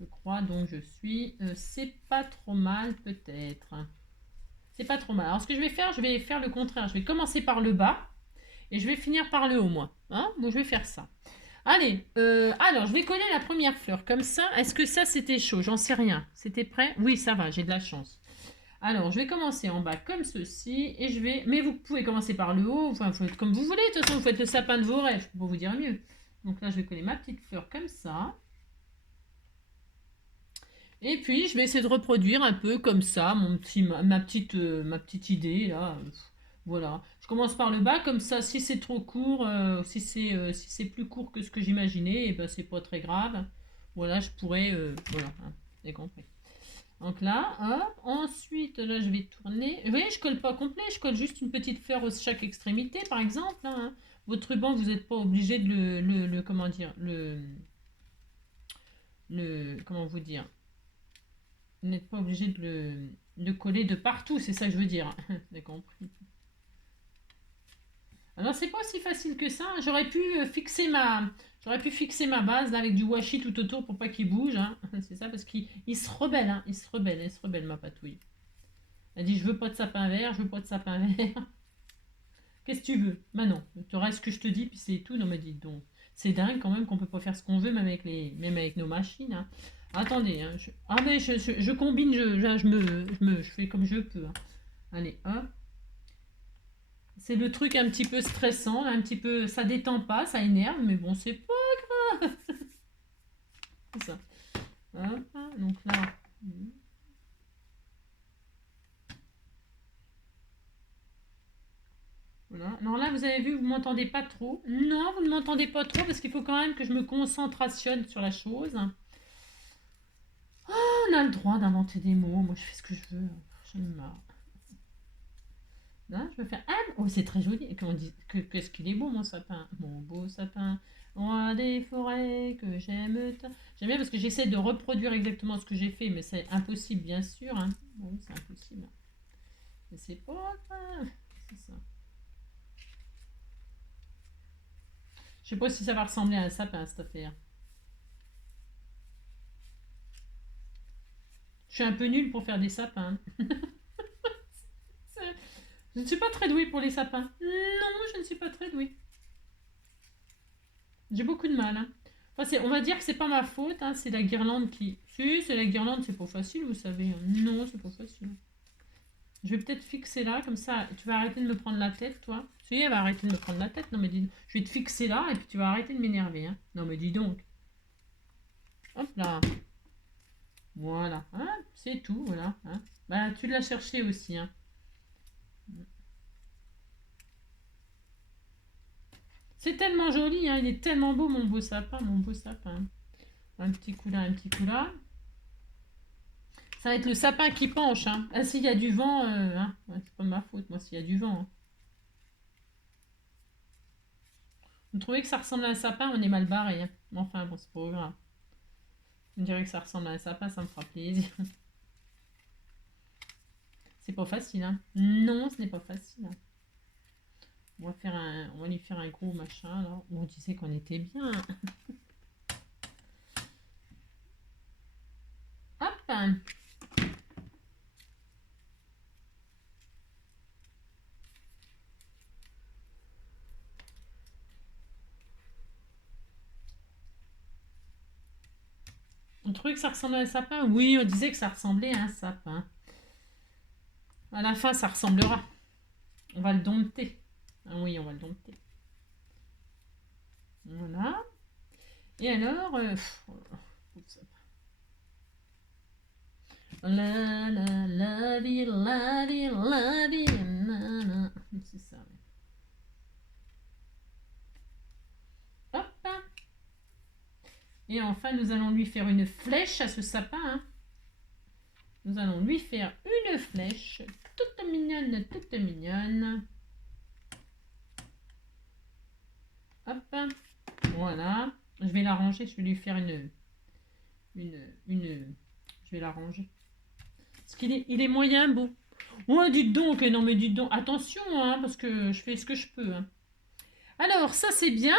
Je crois donc je suis... c'est pas trop mal peut-être. C'est pas trop mal. Alors, ce que je vais faire le contraire. Je vais commencer par le bas et je vais finir par le haut, moi. Hein, bon, je vais faire ça. Allez, alors, je vais coller la première fleur comme ça. Est-ce que ça, c'était chaud? J'en sais rien. C'était prêt? Oui, ça va, j'ai de la chance. Alors, je vais commencer en bas comme ceci et je vais... Mais vous pouvez commencer par le haut. Enfin, vous faites comme vous voulez. De toute façon, vous faites le sapin de vos rêves. Je peux pas vous dire mieux. Donc là, je vais coller ma petite fleur comme ça. Et puis, je vais essayer de reproduire un peu comme ça ma petite idée, là. Voilà. Je commence par le bas, comme ça, si c'est trop court, si c'est plus court que ce que j'imaginais, et ben c'est pas très grave. Voilà, je pourrais, voilà, hein, vous avez compris. Donc là, hop. Ensuite, là, je vais tourner. Vous voyez, je colle pas complet, je colle juste une petite fleur à chaque extrémité, par exemple, hein. Votre ruban, vous n'êtes pas obligé de comment dire, comment vous dire, vous n'êtes pas obligé de coller de partout, c'est ça que je veux dire. Vous avez compris. Alors c'est pas aussi facile que ça. J'aurais pu fixer ma base là, avec du washi tout autour pour pas qu'il bouge, hein. C'est ça parce qu'il se rebelle, hein. Elle se rebelle ma patouille. Elle dit je veux pas de sapin vert, je veux pas de sapin vert. Qu'est-ce que tu veux? Bah non, tu auras ce que je te dis puis c'est tout. Non mais dites donc, c'est dingue quand même qu'on peut pas faire ce qu'on veut même avec nos machines, hein. Attendez, hein, ah mais je combine, je fais comme je peux, hein. Allez, hop. C'est le truc un petit peu stressant, un petit peu, ça détend pas, ça énerve, mais bon, c'est pas grave. C'est ça. Hop, donc là. Voilà. Alors là, vous avez vu, vous m'entendez pas trop. Non, vous ne m'entendez pas trop parce qu'il faut quand même que je me concentrationne sur la chose. On a le droit d'inventer des mots. Moi, je fais ce que je veux. J'en ai marre. Là, je vais faire. Ah, oh, c'est très joli. Qu'est-ce qu'il est beau, mon sapin. Mon beau sapin. Roi des forêts que j'aime. J'aime bien parce que j'essaie de reproduire exactement ce que j'ai fait, mais c'est impossible, bien sûr, hein. Bon, c'est impossible. Mais c'est pas grave. C'est ça. Je sais pas si ça va ressembler à un sapin, cette affaire. Je suis un peu nulle pour faire des sapins. Je ne suis pas très douée pour les sapins. Non, je ne suis pas très douée. J'ai beaucoup de mal, hein. Enfin, on va dire que c'est pas ma faute, hein, c'est la guirlande qui. Si, c'est la guirlande, c'est pas facile, vous savez. Non, c'est pas facile. Je vais peut-être fixer là, comme ça, tu vas arrêter de me prendre la tête, toi. Si, elle va arrêter de me prendre la tête. Non, mais dis, je vais te fixer là, et puis tu vas arrêter de m'énerver, hein. Non, mais dis donc. Hop là. Voilà, hein, c'est tout, voilà, hein. Bah, tu l'as cherché aussi, hein. C'est tellement joli, hein, il est tellement beau, mon beau sapin, mon beau sapin. Un petit coup là, un petit coup là. Ça va être le sapin qui penche, hein. Ah, s'il y a du vent, hein, ouais, c'est pas de ma faute, moi, s'il y a du vent, hein. Vous trouvez que ça ressemble à un sapin, on est mal barré, hein. Enfin, bon, c'est pas grave. Vous me direz que ça ressemble à un sapin, ça me fera plaisir. C'est pas facile, hein. Non, ce n'est pas facile, hein. On va lui faire un gros machin, là. On disait qu'on était bien. Hop. On trouvait que ça ressemblait à un sapin. Oui, on disait que ça ressemblait à un sapin. À la fin, ça ressemblera. On va le dompter. Ah oui, on va le dompter. Voilà. Et alors, la vie, la vie, la vie, nanana. C'est ça. Hop. Et enfin, nous allons lui faire une flèche à ce sapin, hein. Nous allons lui faire une flèche toute mignonne, toute mignonne. Hop. Voilà. Je vais la ranger, je vais lui faire je vais la ranger. Parce il est moyen beau. Ouais, dites donc, non mais dites donc, attention, hein, parce que je fais ce que je peux, hein. Alors, ça c'est bien.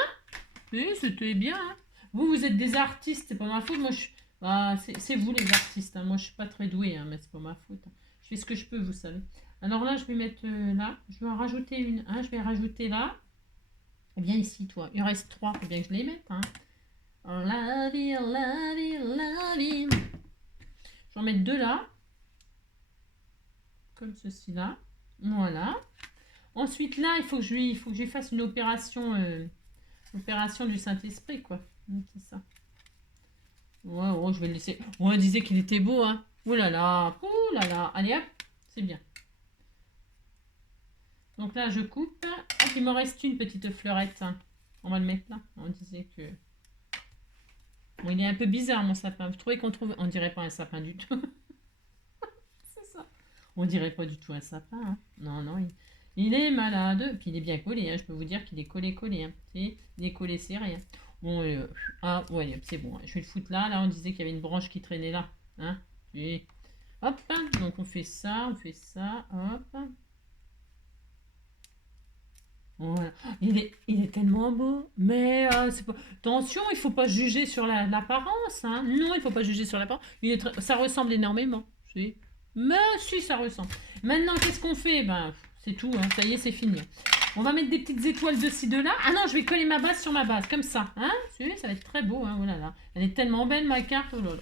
Oui, c'était bien, hein. Vous êtes des artistes, c'est pas ma faute. Moi, c'est vous les artistes, hein. Moi, je suis pas très douée, hein, mais c'est pas ma faute, hein. Je fais ce que je peux, vous savez. Alors là, je vais mettre là. Je vais en rajouter une. Hein, je vais rajouter là. Et bien ici, toi. Il reste 3. Il faut bien que je les mette, hein. La vie, la vie, la vie. Je vais en mettre 2 là. Comme ceci là. Voilà. Ensuite, là, il faut que je fasse une opération du Saint-Esprit, quoi. C'est ça. Ouais, oh, je vais le laisser. On disait qu'il était beau, hein. Ouh là là. Ouh là là. Allez hop, c'est bien. Donc là, je coupe. Ah, il me reste une petite fleurette. On va le mettre là. On disait que... Bon, il est un peu bizarre, mon sapin. Vous trouvez qu'on trouve... On dirait pas un sapin du tout. C'est ça. On dirait pas du tout un sapin. Hein. Non, non, il est malade. Puis il est bien collé. Hein. Je peux vous dire qu'il est collé. Hein. Il est collé serré. Hein. Bon, ah, ouais, c'est bon. Hein. Je vais le foutre là. Là, on disait qu'il y avait une branche qui traînait là. Hein. Et... Hop. Donc, on fait ça. Hop. Voilà. Il est tellement beau. Mais c'est pas... attention, il faut pas juger sur l'apparence. Hein. Non, il faut pas juger sur l'apparence. Ça ressemble énormément. Si. Mais si, ça ressemble. Maintenant, qu'est-ce qu'on fait? Ben, c'est tout. Hein. Ça y est, c'est fini. On va mettre des petites étoiles de ci, de là. Ah non, je vais coller ma base sur ma base. Comme ça. Hein. Ça va être très beau. Hein. Oh là là. Elle est tellement belle, ma carte. Oh là là.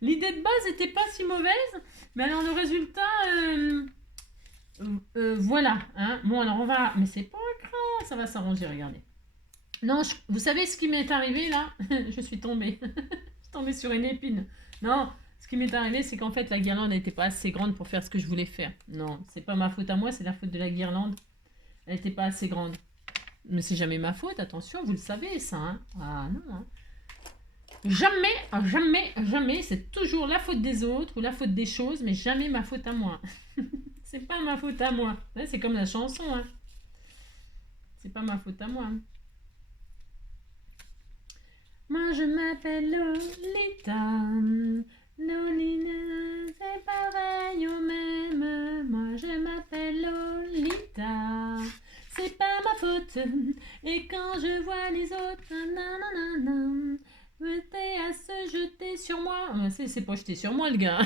L'idée de base n'était pas si mauvaise. Mais alors, le résultat... voilà, hein. Bon alors on va, mais c'est pas grave, ça va s'arranger, regardez. Non, vous savez ce qui m'est arrivé là? Je suis tombée. Je suis tombée sur une épine. Non, ce qui m'est arrivé, c'est qu'en fait la guirlande n'était pas assez grande pour faire ce que je voulais faire. Non, c'est pas ma faute à moi, c'est la faute de la guirlande. Elle n'était pas assez grande. Mais c'est jamais ma faute, attention, vous le savez ça. Hein. Ah non. Hein. Jamais, c'est toujours la faute des autres ou la faute des choses, mais jamais ma faute à moi. C'est pas ma faute à moi. Ouais, c'est comme la chanson. Hein. C'est pas ma faute à moi. Hein. Moi je m'appelle Lolita. Lolita, c'est pareil au même. Moi je m'appelle Lolita. C'est pas ma faute. Et quand je vois les autres, nanana, jeter à se jeter sur moi. C'est pas jeter sur moi le gars.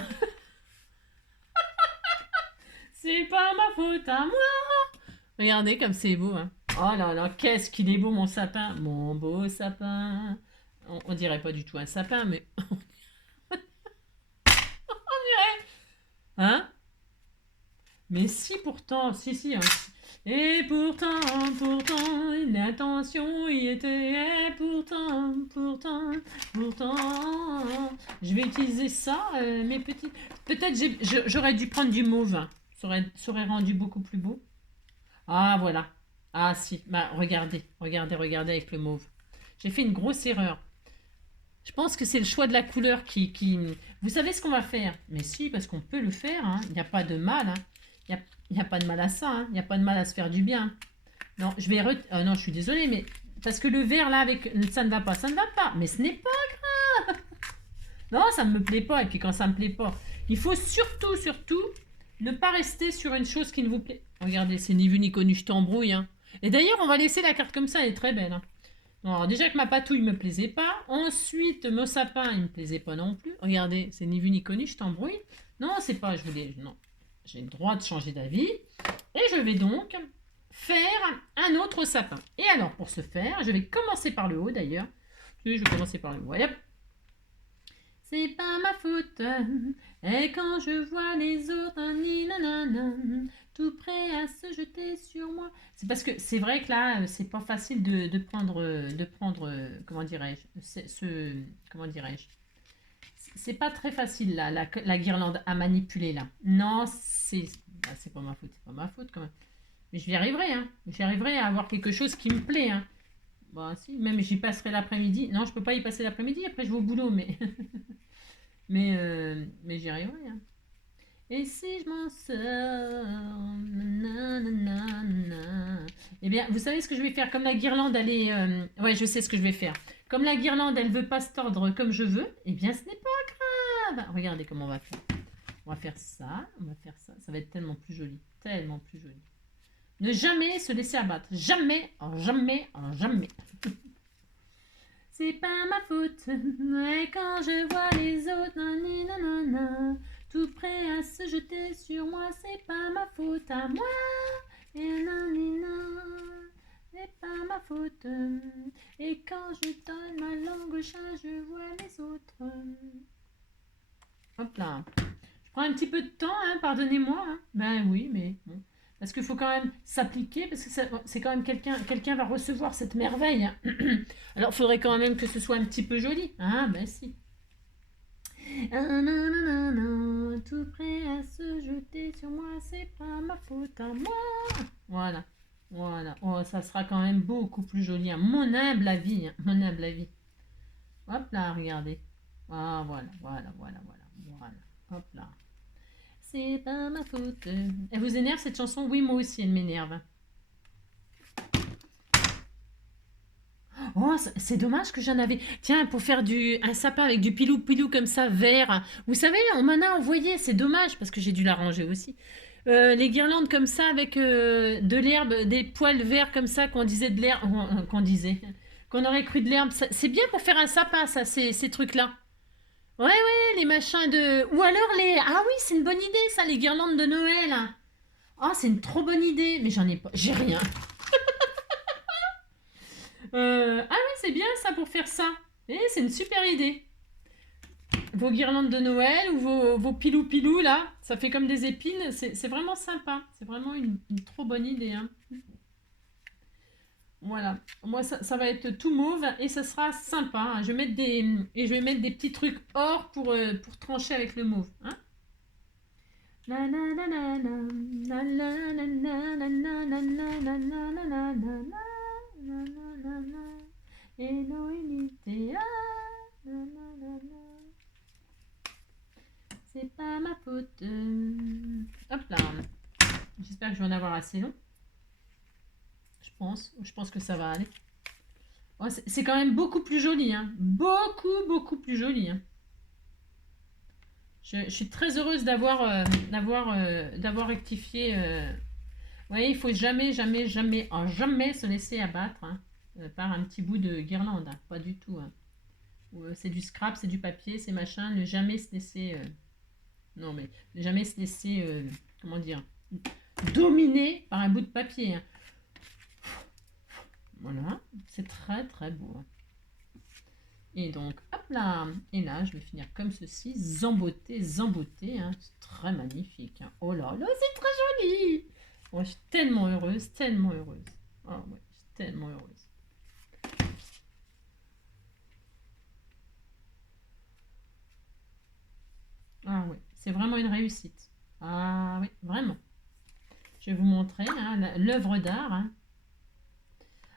C'est pas ma faute à moi. Regardez comme c'est beau. Hein. Oh là là, qu'est-ce qu'il est beau mon sapin. Mon beau sapin. On dirait pas du tout un sapin, mais... on dirait... Hein? Mais si pourtant, si. Hein. Et pourtant, l'intention y était. Et pourtant. Je vais utiliser ça, mes petites... Peut-être j'aurais dû prendre du mauve. Hein. Ça aurait rendu beaucoup plus beau. Ah, voilà. Ah, si. Bah, regardez avec le mauve. J'ai fait une grosse erreur. Je pense que c'est le choix de la couleur qui... Vous savez ce qu'on va faire? Mais si, parce qu'on peut le faire. Hein. Il n'y a pas de mal. Hein. Il n'y a pas de mal à ça. Hein. Il n'y a pas de mal à se faire du bien. Non, je vais... non, je suis désolée, mais... Parce que le vert, là, avec... ça ne va pas. Mais ce n'est pas grave. Non, ça ne me plaît pas. Et puis quand ça ne me plaît pas... Il faut surtout... Ne pas rester sur une chose qui ne vous plaît. Regardez, c'est ni vu ni connu, je t'embrouille. Hein. Et d'ailleurs, on va laisser la carte comme ça, elle est très belle. Hein. Non, alors déjà que ma patouille ne me plaisait pas. Ensuite, mon sapin, il ne me plaisait pas non plus. Regardez, c'est ni vu ni connu, je t'embrouille. Non, c'est pas, je voulais... Non, j'ai le droit de changer d'avis. Et je vais donc faire un autre sapin. Et alors, pour ce faire, je vais commencer par le haut d'ailleurs. Je vais commencer par le haut. Hop. C'est pas ma faute. Et quand je vois les autres, nanana, tout prêt à se jeter sur moi. C'est parce que c'est vrai que là, c'est pas facile de prendre, comment dirais-je, comment dirais-je. C'est pas très facile là, la guirlande à manipuler là. Non, c'est pas ma faute quand même. Mais j'y arriverai, hein. J'y arriverai à avoir quelque chose qui me plaît, hein. Bon, si, même j'y passerai l'après-midi. Non, je peux pas y passer l'après-midi, après je vais au boulot, mais... mais j'y arriverai, hein. Et si je m'en sors, eh bien, vous savez ce que je vais faire? Comme la guirlande, elle est... ouais, je sais ce que je vais faire. Comme la guirlande, elle veut pas se tordre comme je veux, eh bien, ce n'est pas grave. Regardez comment on va faire. On va faire ça. Ça va être tellement plus joli. Tellement plus joli. Ne jamais se laisser abattre. Jamais. C'est pas ma faute. Et quand je vois les autres, nanana, tout prêt à se jeter sur moi, c'est pas ma faute à moi. Et nanana, c'est pas ma faute. Et quand je donne ma langue au chat, je vois les autres. Hop là. Je prends un petit peu de temps, hein, pardonnez-moi. Hein. Ben oui, mais bon. Parce qu'il faut quand même s'appliquer, parce que c'est quand même quelqu'un va recevoir cette merveille. Alors, il faudrait quand même que ce soit un petit peu joli. Ah, ben si. Ah, nanana, tout prêt à se jeter sur moi, c'est pas ma faute à moi. Voilà, voilà. Oh, ça sera quand même beaucoup plus joli, hein. Mon humble avis, hein. Mon humble avis. Hop là, regardez. Ah, voilà, voilà, voilà, voilà, voilà. Hop là. C'est pas ma faute. Elle vous énerve cette chanson? Oui, moi aussi, elle m'énerve. Oh, c'est dommage que j'en avais. Tiens, pour faire un sapin avec du pilou-pilou comme ça, vert. Vous savez, on m'en a envoyé. C'est dommage parce que j'ai dû l'arranger aussi. Les guirlandes comme ça avec de l'herbe, des poils verts comme ça qu'on disait de l'herbe. Qu'on disait. Qu'on aurait cru de l'herbe. C'est bien pour faire un sapin, ça, ces trucs-là. Ouais, ouais, les machins de. Ou alors les. Ah oui, c'est une bonne idée, ça, les guirlandes de Noël. Ah, c'est une trop bonne idée. Mais j'en ai pas. J'ai rien. Ah oui, c'est bien ça pour faire ça. Et c'est une super idée. Vos guirlandes de Noël ou vos pilou-pilou là, ça fait comme des épines. C'est vraiment sympa. C'est vraiment une trop bonne idée, hein. Voilà. Moi, ça va être tout mauve et ça sera sympa, hein. Et je vais mettre des petits trucs or pour trancher avec le mauve, hein. Na na na na na na na na na na na na na na na na na. Nanana, et Noémité, nanana, c'est pas ma faute. Hop là. J'espère que je vais en avoir assez long. Je pense que ça va aller. Oh, c'est quand même beaucoup plus joli, hein. Beaucoup, beaucoup plus joli, hein. Je suis très heureuse d'avoir rectifié. Vous voyez, il faut jamais, jamais, jamais, jamais se laisser abattre, hein, par un petit bout de guirlande, hein. Pas du tout, hein. C'est du scrap, c'est du papier, c'est machin. Ne jamais se laisser. Non, mais ne jamais se laisser. Comment dire, dominer par un bout de papier, hein. Voilà, c'est très très beau, hein. Et donc, hop là. Et là, je vais finir comme ceci. Zamboté, zamboté, hein. C'est très magnifique, hein. Oh là là, c'est très joli. Oh, je suis tellement heureuse, tellement heureuse. Oh ouais, je suis tellement heureuse. Ah oui, c'est vraiment une réussite. Ah oui, vraiment. Je vais vous montrer, hein, l'œuvre d'art, hein.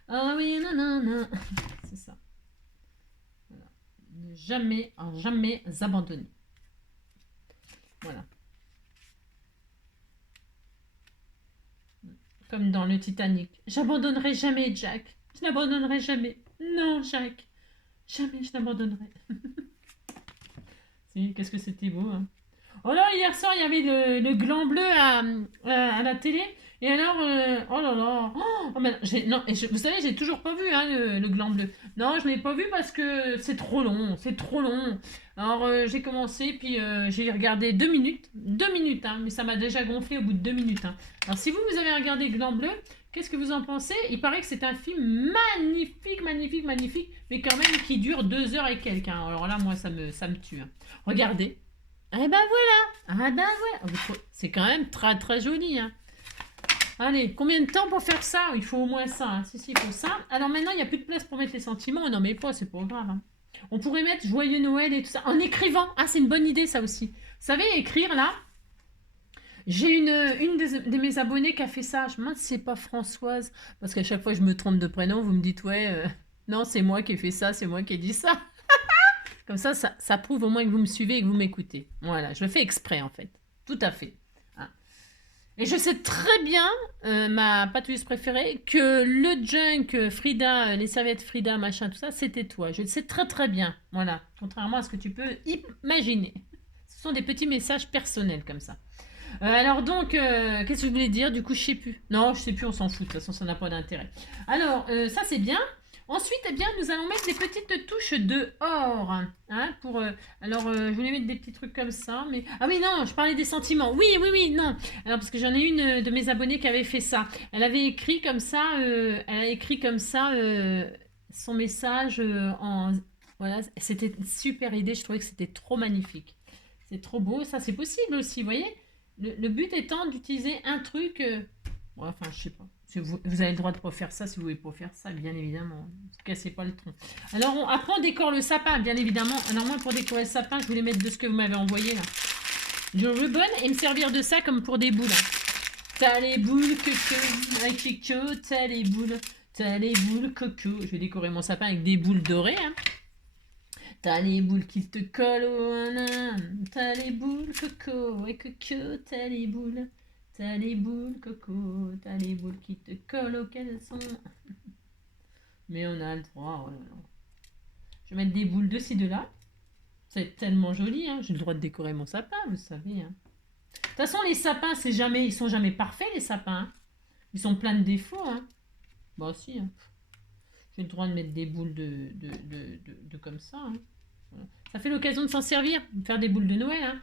Ah oui, non, non, non. C'est ça. Voilà. Ne jamais, jamais abandonner. Voilà. Comme dans le Titanic. J'abandonnerai jamais Jack. Je n'abandonnerai jamais. Non, Jack. Jamais je n'abandonnerai. Si, qu'est-ce que c'était beau, hein. Oh là, hier soir, il y avait le gland bleu à la télé. Et alors, oh là là. Oh, mais non, vous savez, j'ai toujours pas vu, hein, le gland bleu. Non, je l'ai pas vu parce que c'est trop long. C'est trop long. Alors, j'ai commencé, puis j'ai regardé 2 minutes. 2 minutes, hein, mais ça m'a déjà gonflé au bout de 2 minutes, hein. Alors, si vous avez regardé Gland bleu, qu'est-ce que vous en pensez? Il paraît que c'est un film magnifique, magnifique, magnifique, mais quand même qui dure 2 heures et quelques, hein. Alors là, moi, ça me tue, hein. Regardez. Eh ben voilà. Ah ben ouais. C'est quand même très très joli, hein. Allez, combien de temps pour faire ça? Il faut au moins ça, hein. Si, il faut ça. Alors maintenant, il n'y a plus de place pour mettre les sentiments. Non, mais pas, c'est pas grave, hein. On pourrait mettre Joyeux Noël et tout ça en écrivant. Ah, c'est une bonne idée, ça aussi. Vous savez, écrire là. J'ai une de mes abonnées qui a fait ça. Je me demande si c'est pas Françoise. Parce qu'à chaque fois que je me trompe de prénom, vous me dites, ouais, non, c'est moi qui ai fait ça, c'est moi qui ai dit ça. Comme ça prouve au moins que vous me suivez et que vous m'écoutez. Voilà, je le fais exprès en fait. Tout à fait. Hein. Et je sais très bien, ma patouilleuse préférée, que le junk Frida, les serviettes Frida, machin, tout ça, c'était toi. Je le sais très très bien. Voilà. Contrairement à ce que tu peux imaginer. Ce sont des petits messages personnels comme ça. Alors donc, qu'est-ce que je voulais dire? Du coup, je sais plus. Non, je sais plus, on s'en fout. De toute façon, ça n'a pas d'intérêt. Alors, ça c'est bien. Ensuite, eh bien, nous allons mettre des petites touches de or. Hein, je voulais mettre des petits trucs comme ça. Mais... Ah oui, non, je parlais des sentiments. Oui, oui, oui, non. Alors, parce que j'en ai une de mes abonnées qui avait fait ça. Elle avait écrit comme ça, son message en... Voilà, c'était une super idée. Je trouvais que c'était trop magnifique. C'est trop beau. Ça, c'est possible aussi, vous voyez? Le but étant d'utiliser un truc... ouais, enfin, je sais pas. Vous avez le droit de pas faire ça si vous voulez pas faire ça, bien évidemment. Ne cassez pas le tronc. Alors, après, on décore le sapin, bien évidemment. Alors, moi, pour décorer le sapin, je voulais mettre de ce que vous m'avez envoyé, là. Du ribbon et me servir de ça comme pour des boules. T'as les boules coco, t'as les boules coco. Je vais décorer mon sapin avec des boules dorées, hein. T'as les boules qui te collent au ananas. T'as les boules coco, et coco, t'as les boules. T'as les boules coco, t'as les boules qui te collent au caleçon. Mais on a le droit, oh là là. Je vais mettre des boules de ci, de là. C'est tellement joli, hein. J'ai le droit de décorer mon sapin, vous savez. Hein. De toute façon, les sapins, ils sont jamais parfaits, les sapins. Hein. Ils sont pleins de défauts. Hein. Bah si. Hein. J'ai le droit de mettre des boules de comme ça. Hein. Voilà. Ça fait l'occasion de s'en servir, de faire des boules de Noël. Hein.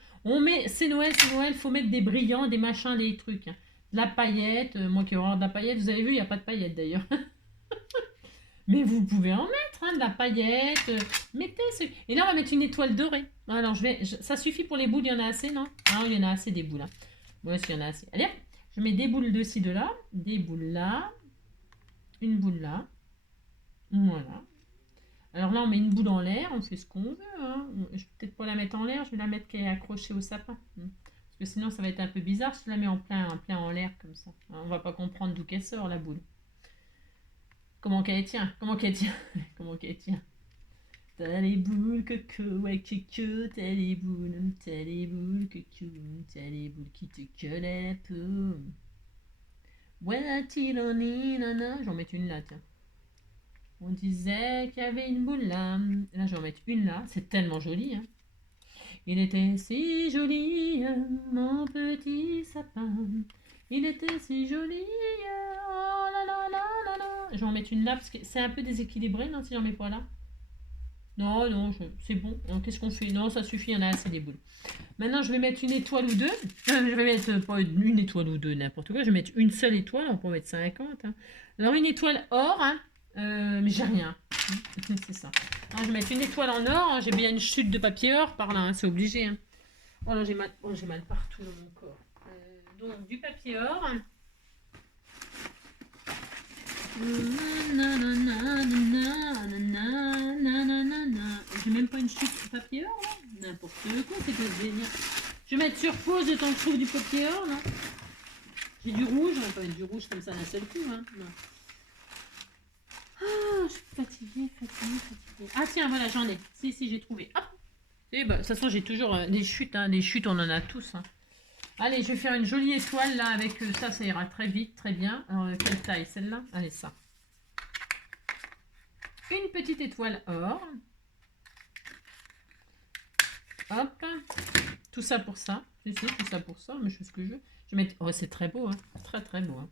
C'est Noël, faut mettre des brillants, des machins, des trucs. Hein. De la paillette, moi qui ai horreur de la paillette, vous avez vu, il n'y a pas de paillette d'ailleurs. Mais vous pouvez en mettre, hein, de la paillette. Mettez ce... Et là, on va mettre une étoile dorée. Alors, ça suffit pour les boules, il y en a assez, non? Ah, il y en a assez des boules. Hein. Bon, il y en a assez. Allez, je mets des boules de ci, de là. Des boules là. Une boule là. Voilà. Alors là, on met une boule en l'air. On fait ce qu'on veut. Hein. Je vais peut-être pas la mettre en l'air. Je vais la mettre qui est accrochée au sapin. Parce que sinon, ça va être un peu bizarre si je la mets en plein en l'air comme ça. On va pas comprendre d'où qu'elle sort, la boule. Comment qu'elle tient? Comment qu'elle tient? Comment qu'elle tient? T'as les boules coco, ouais coco, t'as les boules coco, t'as les boules qui te collent à la peau. Voilà, nana. J'en mets une là, tiens. On disait qu'il y avait une boule là. Là, je vais en mettre une là. C'est tellement joli, hein. Il était si joli, mon petit sapin. Il était si joli, oh là là là là là. Je vais en mettre une là parce que c'est un peu déséquilibré, non, si j'en mets pas là. Non, non, c'est bon. Qu'est-ce qu'on fait? Non, ça suffit, il y en a assez des boules. Maintenant, je vais mettre une étoile ou deux. Je vais mettre pas une étoile ou deux, n'importe quoi. Je vais mettre une seule étoile, on peut mettre 50. Hein. Alors, une étoile or, hein. Mais j'ai rien. C'est ça. Alors, je vais mettre une étoile en or. Hein. J'ai bien une chute de papier or par là, hein. C'est obligé. Hein. Oh là, j'ai mal partout dans mon corps. Donc, du papier or. J'ai même pas une chute de papier or là. N'importe quoi, c'est quoi ce délire? Je vais mettre sur pause le temps que je trouve du papier or là. J'ai du rouge, on va pas mettre du rouge comme ça d'un seul coup. Hein. Non. Ah, je suis fatiguée. Ah tiens, voilà, j'en ai. Si, j'ai trouvé. Hop. Et bah, de toute façon, j'ai toujours des chutes. Hein. Des chutes, on en a tous. Hein. Allez, je vais faire une jolie étoile là avec ça, ça ira très vite, très bien. Alors, quelle taille? Celle-là? Allez, ça. Une petite étoile or. Hop. Tout ça pour ça. Si, tout ça pour ça, mais je fais ce que je veux. Je vais mettre... Oh, c'est très beau, hein. Très, très beau. Hein.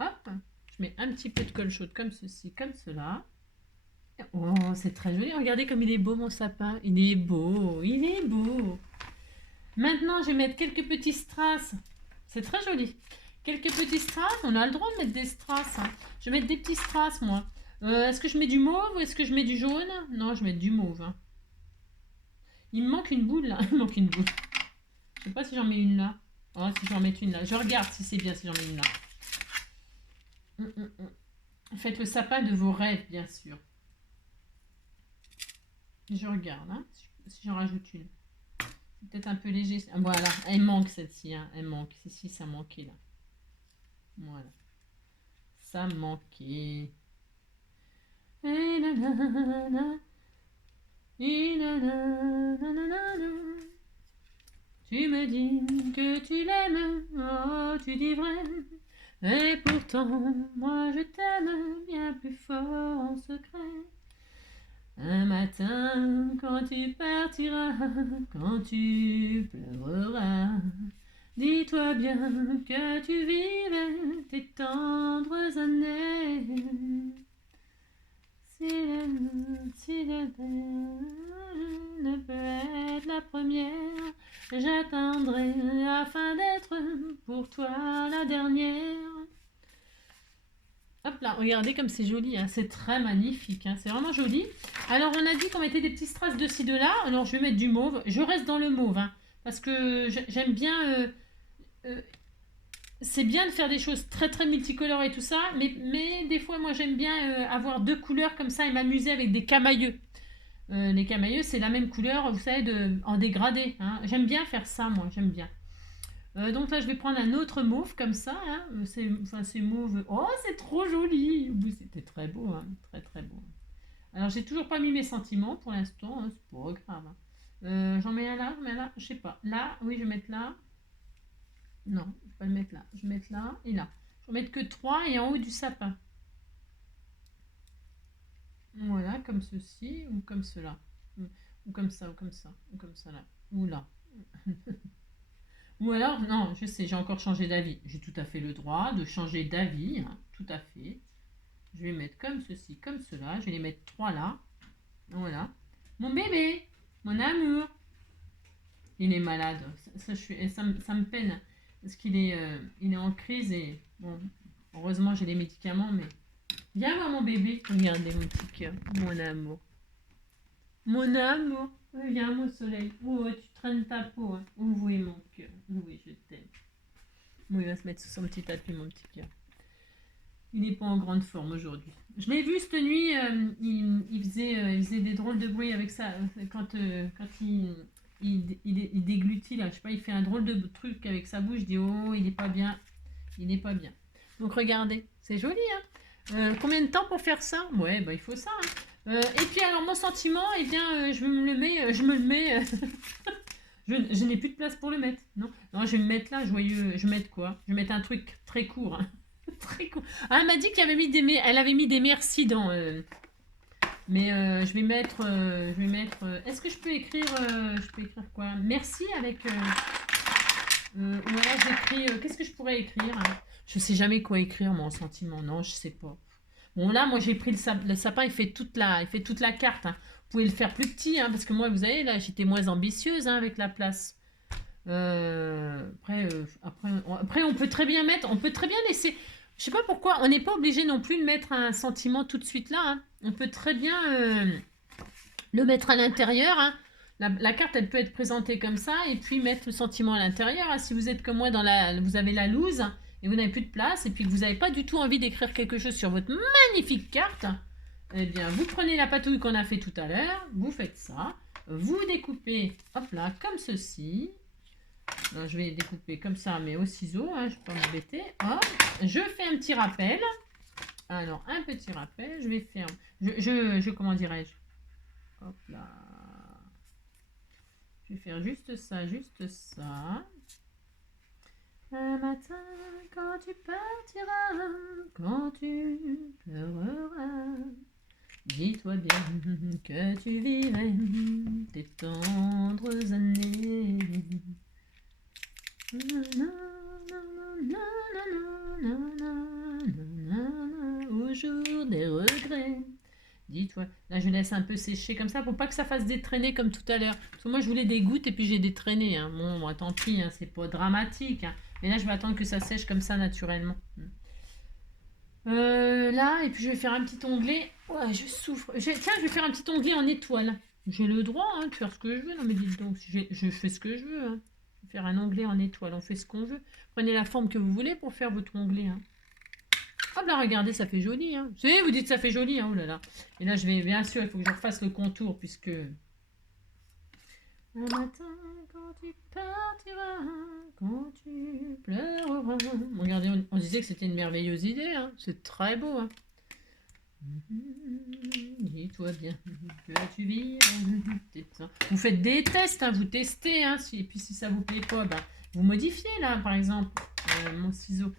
Hop. Je mets un petit peu de colle chaude comme ceci, comme cela. Oh, c'est très joli. Regardez comme il est beau, mon sapin. Il est beau. Maintenant, je vais mettre quelques petits strass. C'est très joli. Quelques petits strass. On a le droit de mettre des strass. Hein. Je vais mettre des petits strass, moi. Est-ce que je mets du mauve ou est-ce que je mets du jaune? Non, je vais mettre du mauve. Hein. Il me manque une boule, là. Il me manque une boule. Je sais pas si j'en mets une là. Oh, si j'en mets une là. Je regarde si c'est bien si j'en mets une là. Faites le sapin de vos rêves, bien sûr. Je regarde, hein, si j'en rajoute une. C'est peut-être un peu léger. Voilà, elle manque celle-ci. Hein. Elle manque. Si, ça manquait là. Voilà. Ça manquait. Et nanana. Tu me dis que tu l'aimes, oh tu dis vrai, et pourtant moi je t'aime bien plus fort en secret. Un matin quand tu partiras, quand tu pleureras, dis-toi bien que tu vivais tes tendres années. Si la terre ne peut être la première, j'attendrai afin d'être pour toi la dernière. Hop là, regardez comme c'est joli, hein. C'est très magnifique, hein. C'est vraiment joli. Alors on a dit qu'on mettait des petits strass de ci, de là, alors je vais mettre du mauve. Je reste dans le mauve, hein, parce que j'aime bien c'est bien de faire des choses très très multicolores et tout ça, mais des fois moi j'aime bien avoir deux couleurs comme ça et m'amuser avec des camailleux. Les camailleux c'est la même couleur, vous savez, en dégradé, hein. J'aime bien faire ça, moi, j'aime bien. Donc là je vais prendre un autre mauve comme ça, hein. C'est mauve. Oh, c'est trop joli. Oui, c'était très beau, hein. Très très beau. Alors j'ai toujours pas mis mes sentiments pour l'instant, hein. C'est pas grave, hein. J'en mets un là, j'en mets un là, je sais pas. Là, oui, je vais mettre là. Non, je vais pas le mettre là. Je vais mettre là et là. Je vais mettre que 3 et en haut du sapin. Voilà, comme ceci ou comme cela. Ou comme ça, ou comme ça, ou comme ça là. Ou là. Ou alors, non, je sais, j'ai encore changé d'avis. J'ai tout à fait le droit de changer d'avis, hein, tout à fait. Je vais mettre comme ceci, comme cela. Je vais les mettre 3 là. Voilà. Mon bébé, mon amour. Il est malade. Ça me peine. Parce il est en crise et bon, heureusement j'ai les médicaments, mais viens voir mon bébé. Regardez mon petit cœur, mon amour. Mon amour. Viens mon soleil. Oh, tu traînes ta peau. Hein. Oh oui mon cœur. Oui, je t'aime. Bon, il va se mettre sous son petit tapis, mon petit cœur. Il n'est pas en grande forme aujourd'hui. Je l'ai vu cette nuit, il faisait des drôles de bruit avec ça. Quand il déglutit, là, je sais pas, il fait un drôle de truc avec sa bouche. Je dis, oh, il n'est pas bien. Il n'est pas bien. Donc regardez, c'est joli, hein. Combien de temps pour faire ça? Ouais, bah il faut ça, hein. Et puis alors, mon sentiment, eh bien, je me le mets... je n'ai plus de place pour le mettre. Non, non, je vais me mettre là, joyeux. Je vais mettre quoi? Je vais mettre un truc très court, hein. Très court. Ah, elle m'a dit elle avait mis des merci dans. Mais je vais mettre. Est-ce que je peux écrire. Je peux écrire quoi? Merci avec. Ou alors j'écris. Qu'est-ce que je pourrais écrire, hein? Je sais jamais quoi écrire, mon sentiment. Non, je sais pas. Bon, là, moi, j'ai pris le sapin, il fait toute la carte, hein. Vous pouvez le faire plus petit, hein, parce que moi, vous savez, là, j'étais moins ambitieuse, hein, avec la place. Après, on peut très bien laisser. Je sais pas pourquoi, on n'est pas obligé non plus de mettre un sentiment tout de suite là, hein. On peut très bien le mettre à l'intérieur, hein. La carte, elle peut être présentée comme ça, et puis mettre le sentiment à l'intérieur, hein. Si vous êtes comme moi, vous avez la loose, et vous n'avez plus de place, et puis que vous n'avez pas du tout envie d'écrire quelque chose sur votre magnifique carte, eh bien, vous prenez la patouille qu'on a fait tout à l'heure, vous faites ça, vous découpez, hop là, comme ceci. Alors, je vais découper comme ça, mais au ciseau, hein, je ne vais pas m'embêter. Hop, je fais un petit rappel. Alors, un petit rappel, je vais faire... comment dirais-je? Hop là. Je vais faire juste ça, juste ça. Un matin, quand tu partiras, quand tu pleureras, dis-toi bien que tu vivrais tes tendres années. Au jour des regrets. Dis-toi. Là, je laisse un peu sécher comme ça pour pas que ça fasse des traînées comme tout à l'heure. Parce que moi, je voulais des gouttes et puis j'ai des traînées, hein. Bon, moi, tant pis, hein, c'est pas dramatique, hein. Mais là, je vais attendre que ça sèche comme ça naturellement. Là, et puis je vais faire un petit onglet. Ouais, je souffre. Tiens, je vais faire un petit onglet en étoile. J'ai le droit, hein, de faire ce que je veux. Non, mais dites donc, je fais ce que je veux, hein. Faire un onglet en étoile, on fait ce qu'on veut. Prenez la forme que vous voulez pour faire votre onglet, hein. Hop là, regardez, ça fait joli, hein. Vous savez, vous dites ça fait joli, hein. Oh là là. Et là, je vais, bien sûr, il faut que je refasse le contour, puisque... Un matin, quand tu partiras, quand tu pleureras... Bon, regardez, on disait que c'était une merveilleuse idée, hein. C'est très beau, hein. Dis-toi bien que tu vis. Vous faites des tests, hein, vous testez, hein, et puis si ça vous plaît pas, bah, vous modifiez là, par exemple, mon ciseau.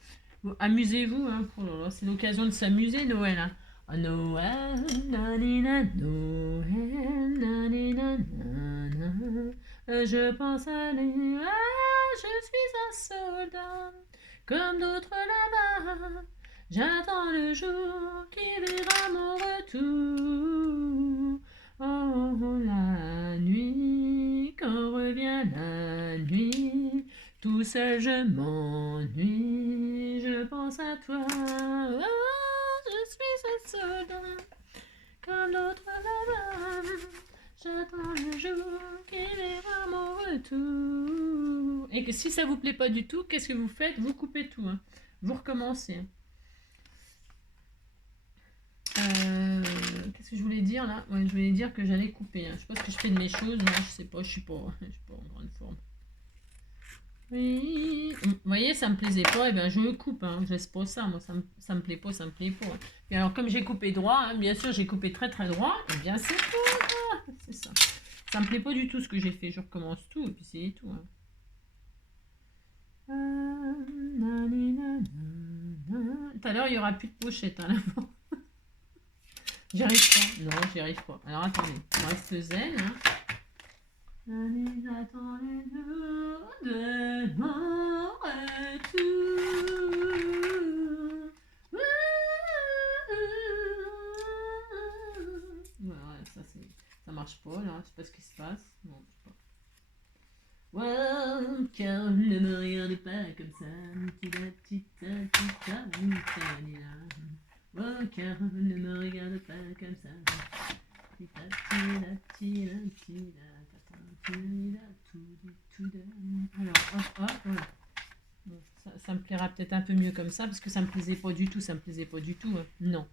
Amusez-vous, hein, c'est l'occasion de s'amuser, Noël. Hein. Oh, Noël, nanina, Noël, nanina, nanana. Je pense à lui, je suis un soldat, comme d'autres là-bas. J'attends le jour qui verra mon retour. Oh, la nuit, quand revient la nuit, tout seul je m'ennuie, je pense à toi. Oh, je suis un soldat, comme l'autre là-bas. J'attends le jour qui verra mon retour. Et que si ça vous plaît pas du tout, qu'est-ce que vous faites? Vous coupez tout. Hein. Vous recommencez. Qu'est-ce que je voulais dire là? Ouais, je voulais dire que j'allais couper. Hein. Je sais pas ce que je fais de mes choses. Non, je sais pas. Je suis pas en grande forme. Oui. Vous voyez, ça me plaisait pas. Et bien, je coupe. Hein. Je laisse pas ça. Moi, ça me plaît pas. Ça me plaît pas. Hein. Et alors, comme j'ai coupé droit, hein, bien sûr, j'ai coupé très très droit. Et bien, c'est tout. C'est ça. Ça me plaît pas du tout ce que j'ai fait. Je recommence tout. Et puis, c'est tout. Hein. Tout à l'heure, il n'y aura plus de pochette. Hein, j'y arrive pas. Non, j'y arrive pas. Alors, attendez. On reste zen. Hein. Voilà, ça marche pas là, je sais pas ce qui se passe. Non, je sais pas. Wow, car ne me regarde pas comme ça. Oh, car ne me regarde pas comme ça. Alors, hop, voilà. Bon, ça me plaira peut-être un peu mieux comme ça, parce que ça me plaisait pas du tout, hein. Non.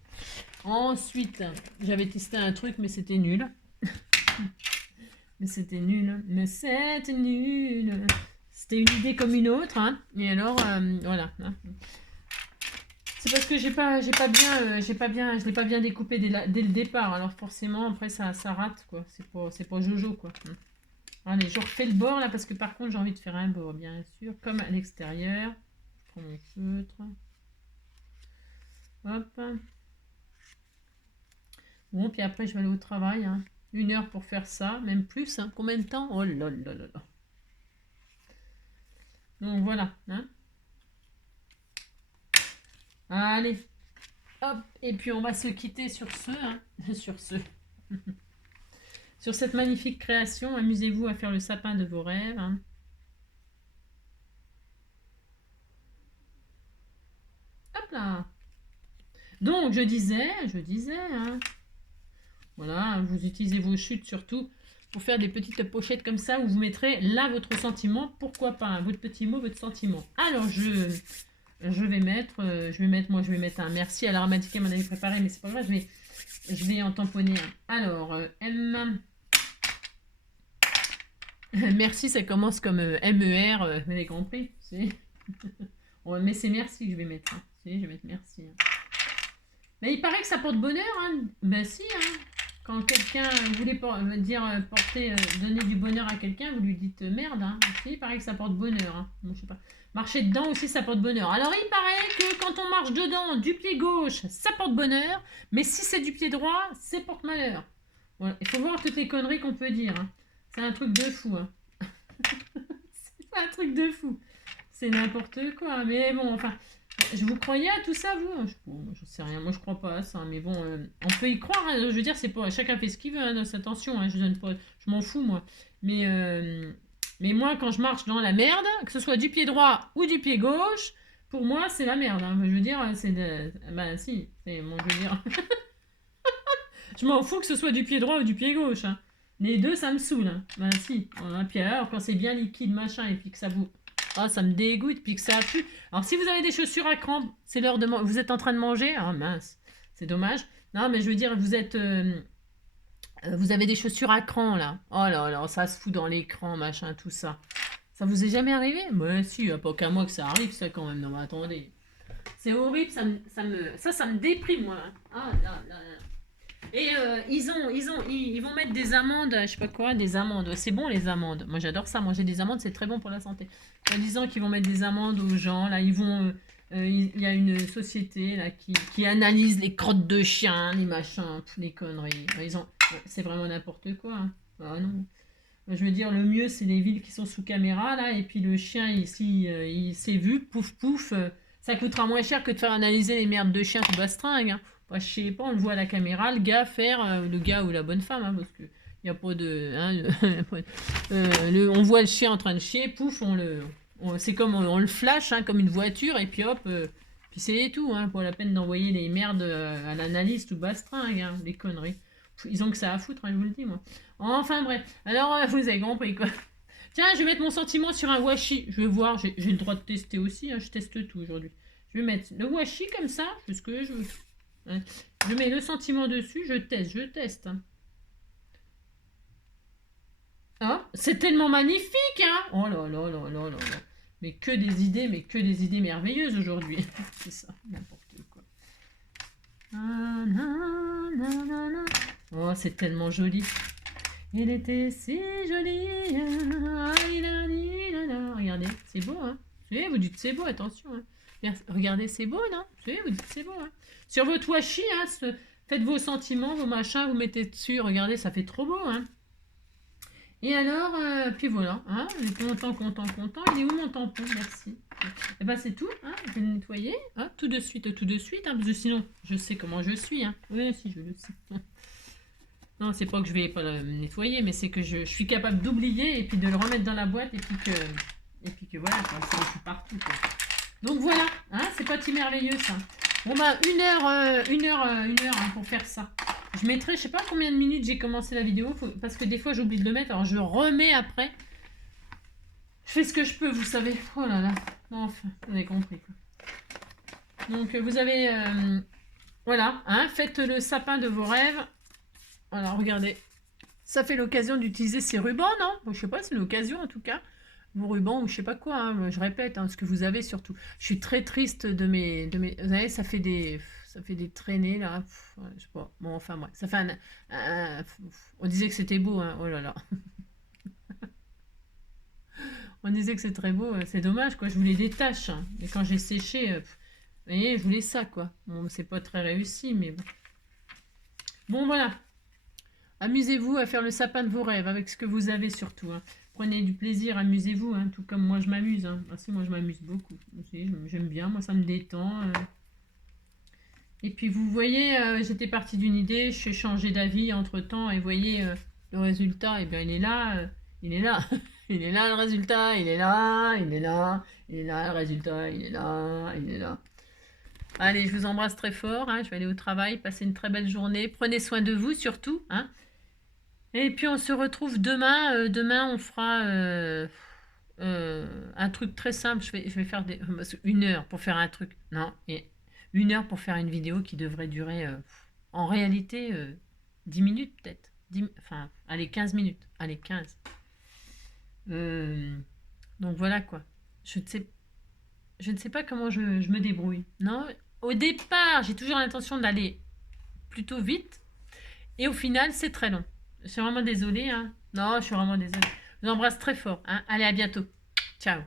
Ensuite, j'avais testé un truc, mais c'était nul. C'était nul. C'était une idée comme une autre, hein. Et alors, voilà. Hein. C'est parce que je l'ai pas bien découpé dès le départ. Alors forcément, après, ça rate, quoi. C'est pas Jojo, quoi. Allez, je refais le bord, là, parce que par contre, j'ai envie de faire un bord, bien sûr, comme à l'extérieur. Je prends mon feutre. Hop. Bon, puis après, je vais aller au travail, hein. 1 heure pour faire ça, même plus, hein. Combien de temps? Oh là là là là. Donc, voilà, hein. Allez, hop, et puis on va se quitter sur ce, hein. Sur ce. Sur cette magnifique création, amusez-vous à faire le sapin de vos rêves. Hein. Hop là. Donc, je disais, hein. Voilà, vous utilisez vos chutes surtout pour faire des petites pochettes comme ça où vous mettrez là votre sentiment, pourquoi pas, hein, votre petit mot, votre sentiment. Alors, je vais mettre un merci. Alors, elle m'a dit qu'elle m'en avait préparé, mais c'est pas grave, je vais en tamponner un. Alors, M. Merci, ça commence comme MER, vous avez compris. Mais c'est merci que je vais mettre. Hein. Je vais mettre merci. Hein. Mais il paraît que ça porte bonheur. Hein. Ben si. Hein. Quand quelqu'un voulait donner du bonheur à quelqu'un, vous lui dites merde. Hein. Si, il paraît que ça porte bonheur. Hein. Bon, je sais pas. Marcher dedans aussi, ça porte bonheur. Alors, il paraît que quand on marche dedans du pied gauche, ça porte bonheur. Mais si c'est du pied droit, c'est porte malheur. Voilà. Il faut voir toutes les conneries qu'on peut dire. Hein. C'est un truc de fou. Hein. C'est un truc de fou. C'est n'importe quoi. Mais bon, enfin, vous croyez à tout ça, vous? Bon, je sais rien. Moi, je crois pas à ça. Mais bon, on peut y croire. Hein. Je veux dire, c'est pas. Chacun fait ce qu'il veut. Hein, attention. Hein, je m'en fous, moi. Mais moi, quand je marche dans la merde, que ce soit du pied droit ou du pied gauche, pour moi, c'est la merde. Hein. Je veux dire, c'est de. Ben, si. Je veux dire. Je m'en fous que ce soit du pied droit ou du pied gauche. Hein. Les deux, ça me saoule. Hein. Ben si. Puis alors, quand c'est bien liquide, machin, et puis que ça vous... Ah, ça me dégoûte, puis que ça pue. Alors, si vous avez des chaussures à crampes, c'est l'heure de... Vous êtes en train de manger? Ah, mince. C'est dommage. Non, mais je veux dire, vous avez des chaussures à cran, là. Oh là là, ça se fout dans l'écran, machin, tout ça. Ça vous est jamais arrivé? Bah si, il n'y a pas qu'à moi que ça arrive, ça, quand même. Non, mais attendez. C'est horrible, ça me déprime, moi. Ah là là là. Et ils vont mettre des amandes, je sais pas quoi, des amandes. C'est bon les amandes. Moi j'adore ça, manger des amandes, c'est très bon pour la santé. En disant qu'ils vont mettre des amandes aux gens, là, il y a une société là qui analyse les crottes de chiens, les machins, les conneries. C'est vraiment n'importe quoi. Hein. Ah non. Je veux dire, le mieux c'est les villes qui sont sous caméra là, et puis le chien ici, il s'est vu, pouf pouf. Ça coûtera moins cher que de faire analyser les merdes de chiens qui bastringuent. Hein. Bah, je sais pas, on le voit à la caméra, le gars le gars ou la bonne femme, hein, parce que y a pas de... Hein, on voit le chien en train de chier, pouf, c'est comme on le flash, hein, comme une voiture, et puis hop, puis c'est tout, hein, pas la peine d'envoyer les merdes à l'analyse tout bastringue, hein, les conneries. Ils ont que ça à foutre, hein, je vous le dis, moi. Enfin bref, alors vous avez compris quoi. Tiens, je vais mettre mon sentiment sur un washi. Je vais voir, j'ai le droit de tester aussi. Hein, je teste tout aujourd'hui. Je vais mettre le washi comme ça, c'est ce que je veux. Hein. Je mets le sentiment dessus, je teste. Hein. Ah, c'est tellement magnifique, hein. Oh là là là là là là. Mais que des idées merveilleuses aujourd'hui. C'est ça, n'importe quoi. Oh, c'est tellement joli. Il était si joli. Regardez, c'est beau, hein. Vous dites c'est beau, attention. Hein. Regardez, c'est beau, non? Vous dites c'est beau. Hein. Sur votre washi, hein, faites vos sentiments, vos machins, vous mettez dessus. Regardez, ça fait trop beau, hein. Et alors, puis voilà, hein, on est content. Il est où mon tampon? Merci. Et ben c'est tout, hein, je vais le nettoyer, hein, tout de suite, hein, parce que sinon, je sais comment je suis, hein. Oui, si, je le sais. Non, c'est pas que je vais pas le nettoyer, mais c'est que je suis capable d'oublier et puis de le remettre dans la boîte et puis que voilà, quoi, ça je suis partout, quoi. Donc voilà, hein, c'est pas si merveilleux ça. Bon bah une heure hein, pour faire ça. Je mettrai, je sais pas combien de minutes j'ai commencé la vidéo, parce que des fois j'oublie de le mettre, alors je remets après. Je fais ce que je peux, vous savez. Oh là là. Enfin, vous avez compris. Quoi. Donc vous avez, voilà, hein, faites le sapin de vos rêves. Voilà, regardez. Ça fait l'occasion d'utiliser ces rubans, non? Bon, je sais pas, c'est l'occasion en tout cas. Vos rubans ou je sais pas quoi, hein, je répète, hein, ce que vous avez surtout. Je suis très triste de mes... Vous savez, ça fait des traînées là. Je sais pas. Bon, enfin, bref. Ça fait on disait que c'était beau, hein. Oh là là. On disait que c'est très beau. C'est dommage, quoi. Je voulais des taches. Hein. Et quand j'ai séché, vous voyez, je voulais ça, quoi. Bon, c'est pas très réussi, mais bon. Bon, voilà. Amusez-vous à faire le sapin de vos rêves avec ce que vous avez surtout. Hein. Prenez du plaisir, amusez-vous, hein, tout comme moi je m'amuse. Hein. Merci, moi je m'amuse beaucoup. J'aime bien, moi ça me détend. Et puis vous voyez, j'étais partie d'une idée, je suis changé d'avis entre temps et vous voyez le résultat, et bien il est là, il est là. Il est là le résultat, il est là, il est là, il est là le résultat, il est là, il est là. Allez, je vous embrasse très fort, hein, je vais aller au travail, passez une très belle journée, prenez soin de vous surtout, hein. Et puis on se retrouve demain. Demain on fera un truc très simple. Je vais faire une heure pour faire un truc. Non, et une heure pour faire une vidéo qui devrait durer en réalité 10 minutes peut-être. Enfin, allez, 15 minutes. Allez, 15. Donc voilà quoi. Je ne sais pas comment je me débrouille. Non, au départ, j'ai toujours l'intention d'aller plutôt vite. Et au final, c'est très long. Je suis vraiment désolée. Hein. Non, je suis vraiment désolée. Je vous embrasse très fort. Hein. Allez, à bientôt. Ciao.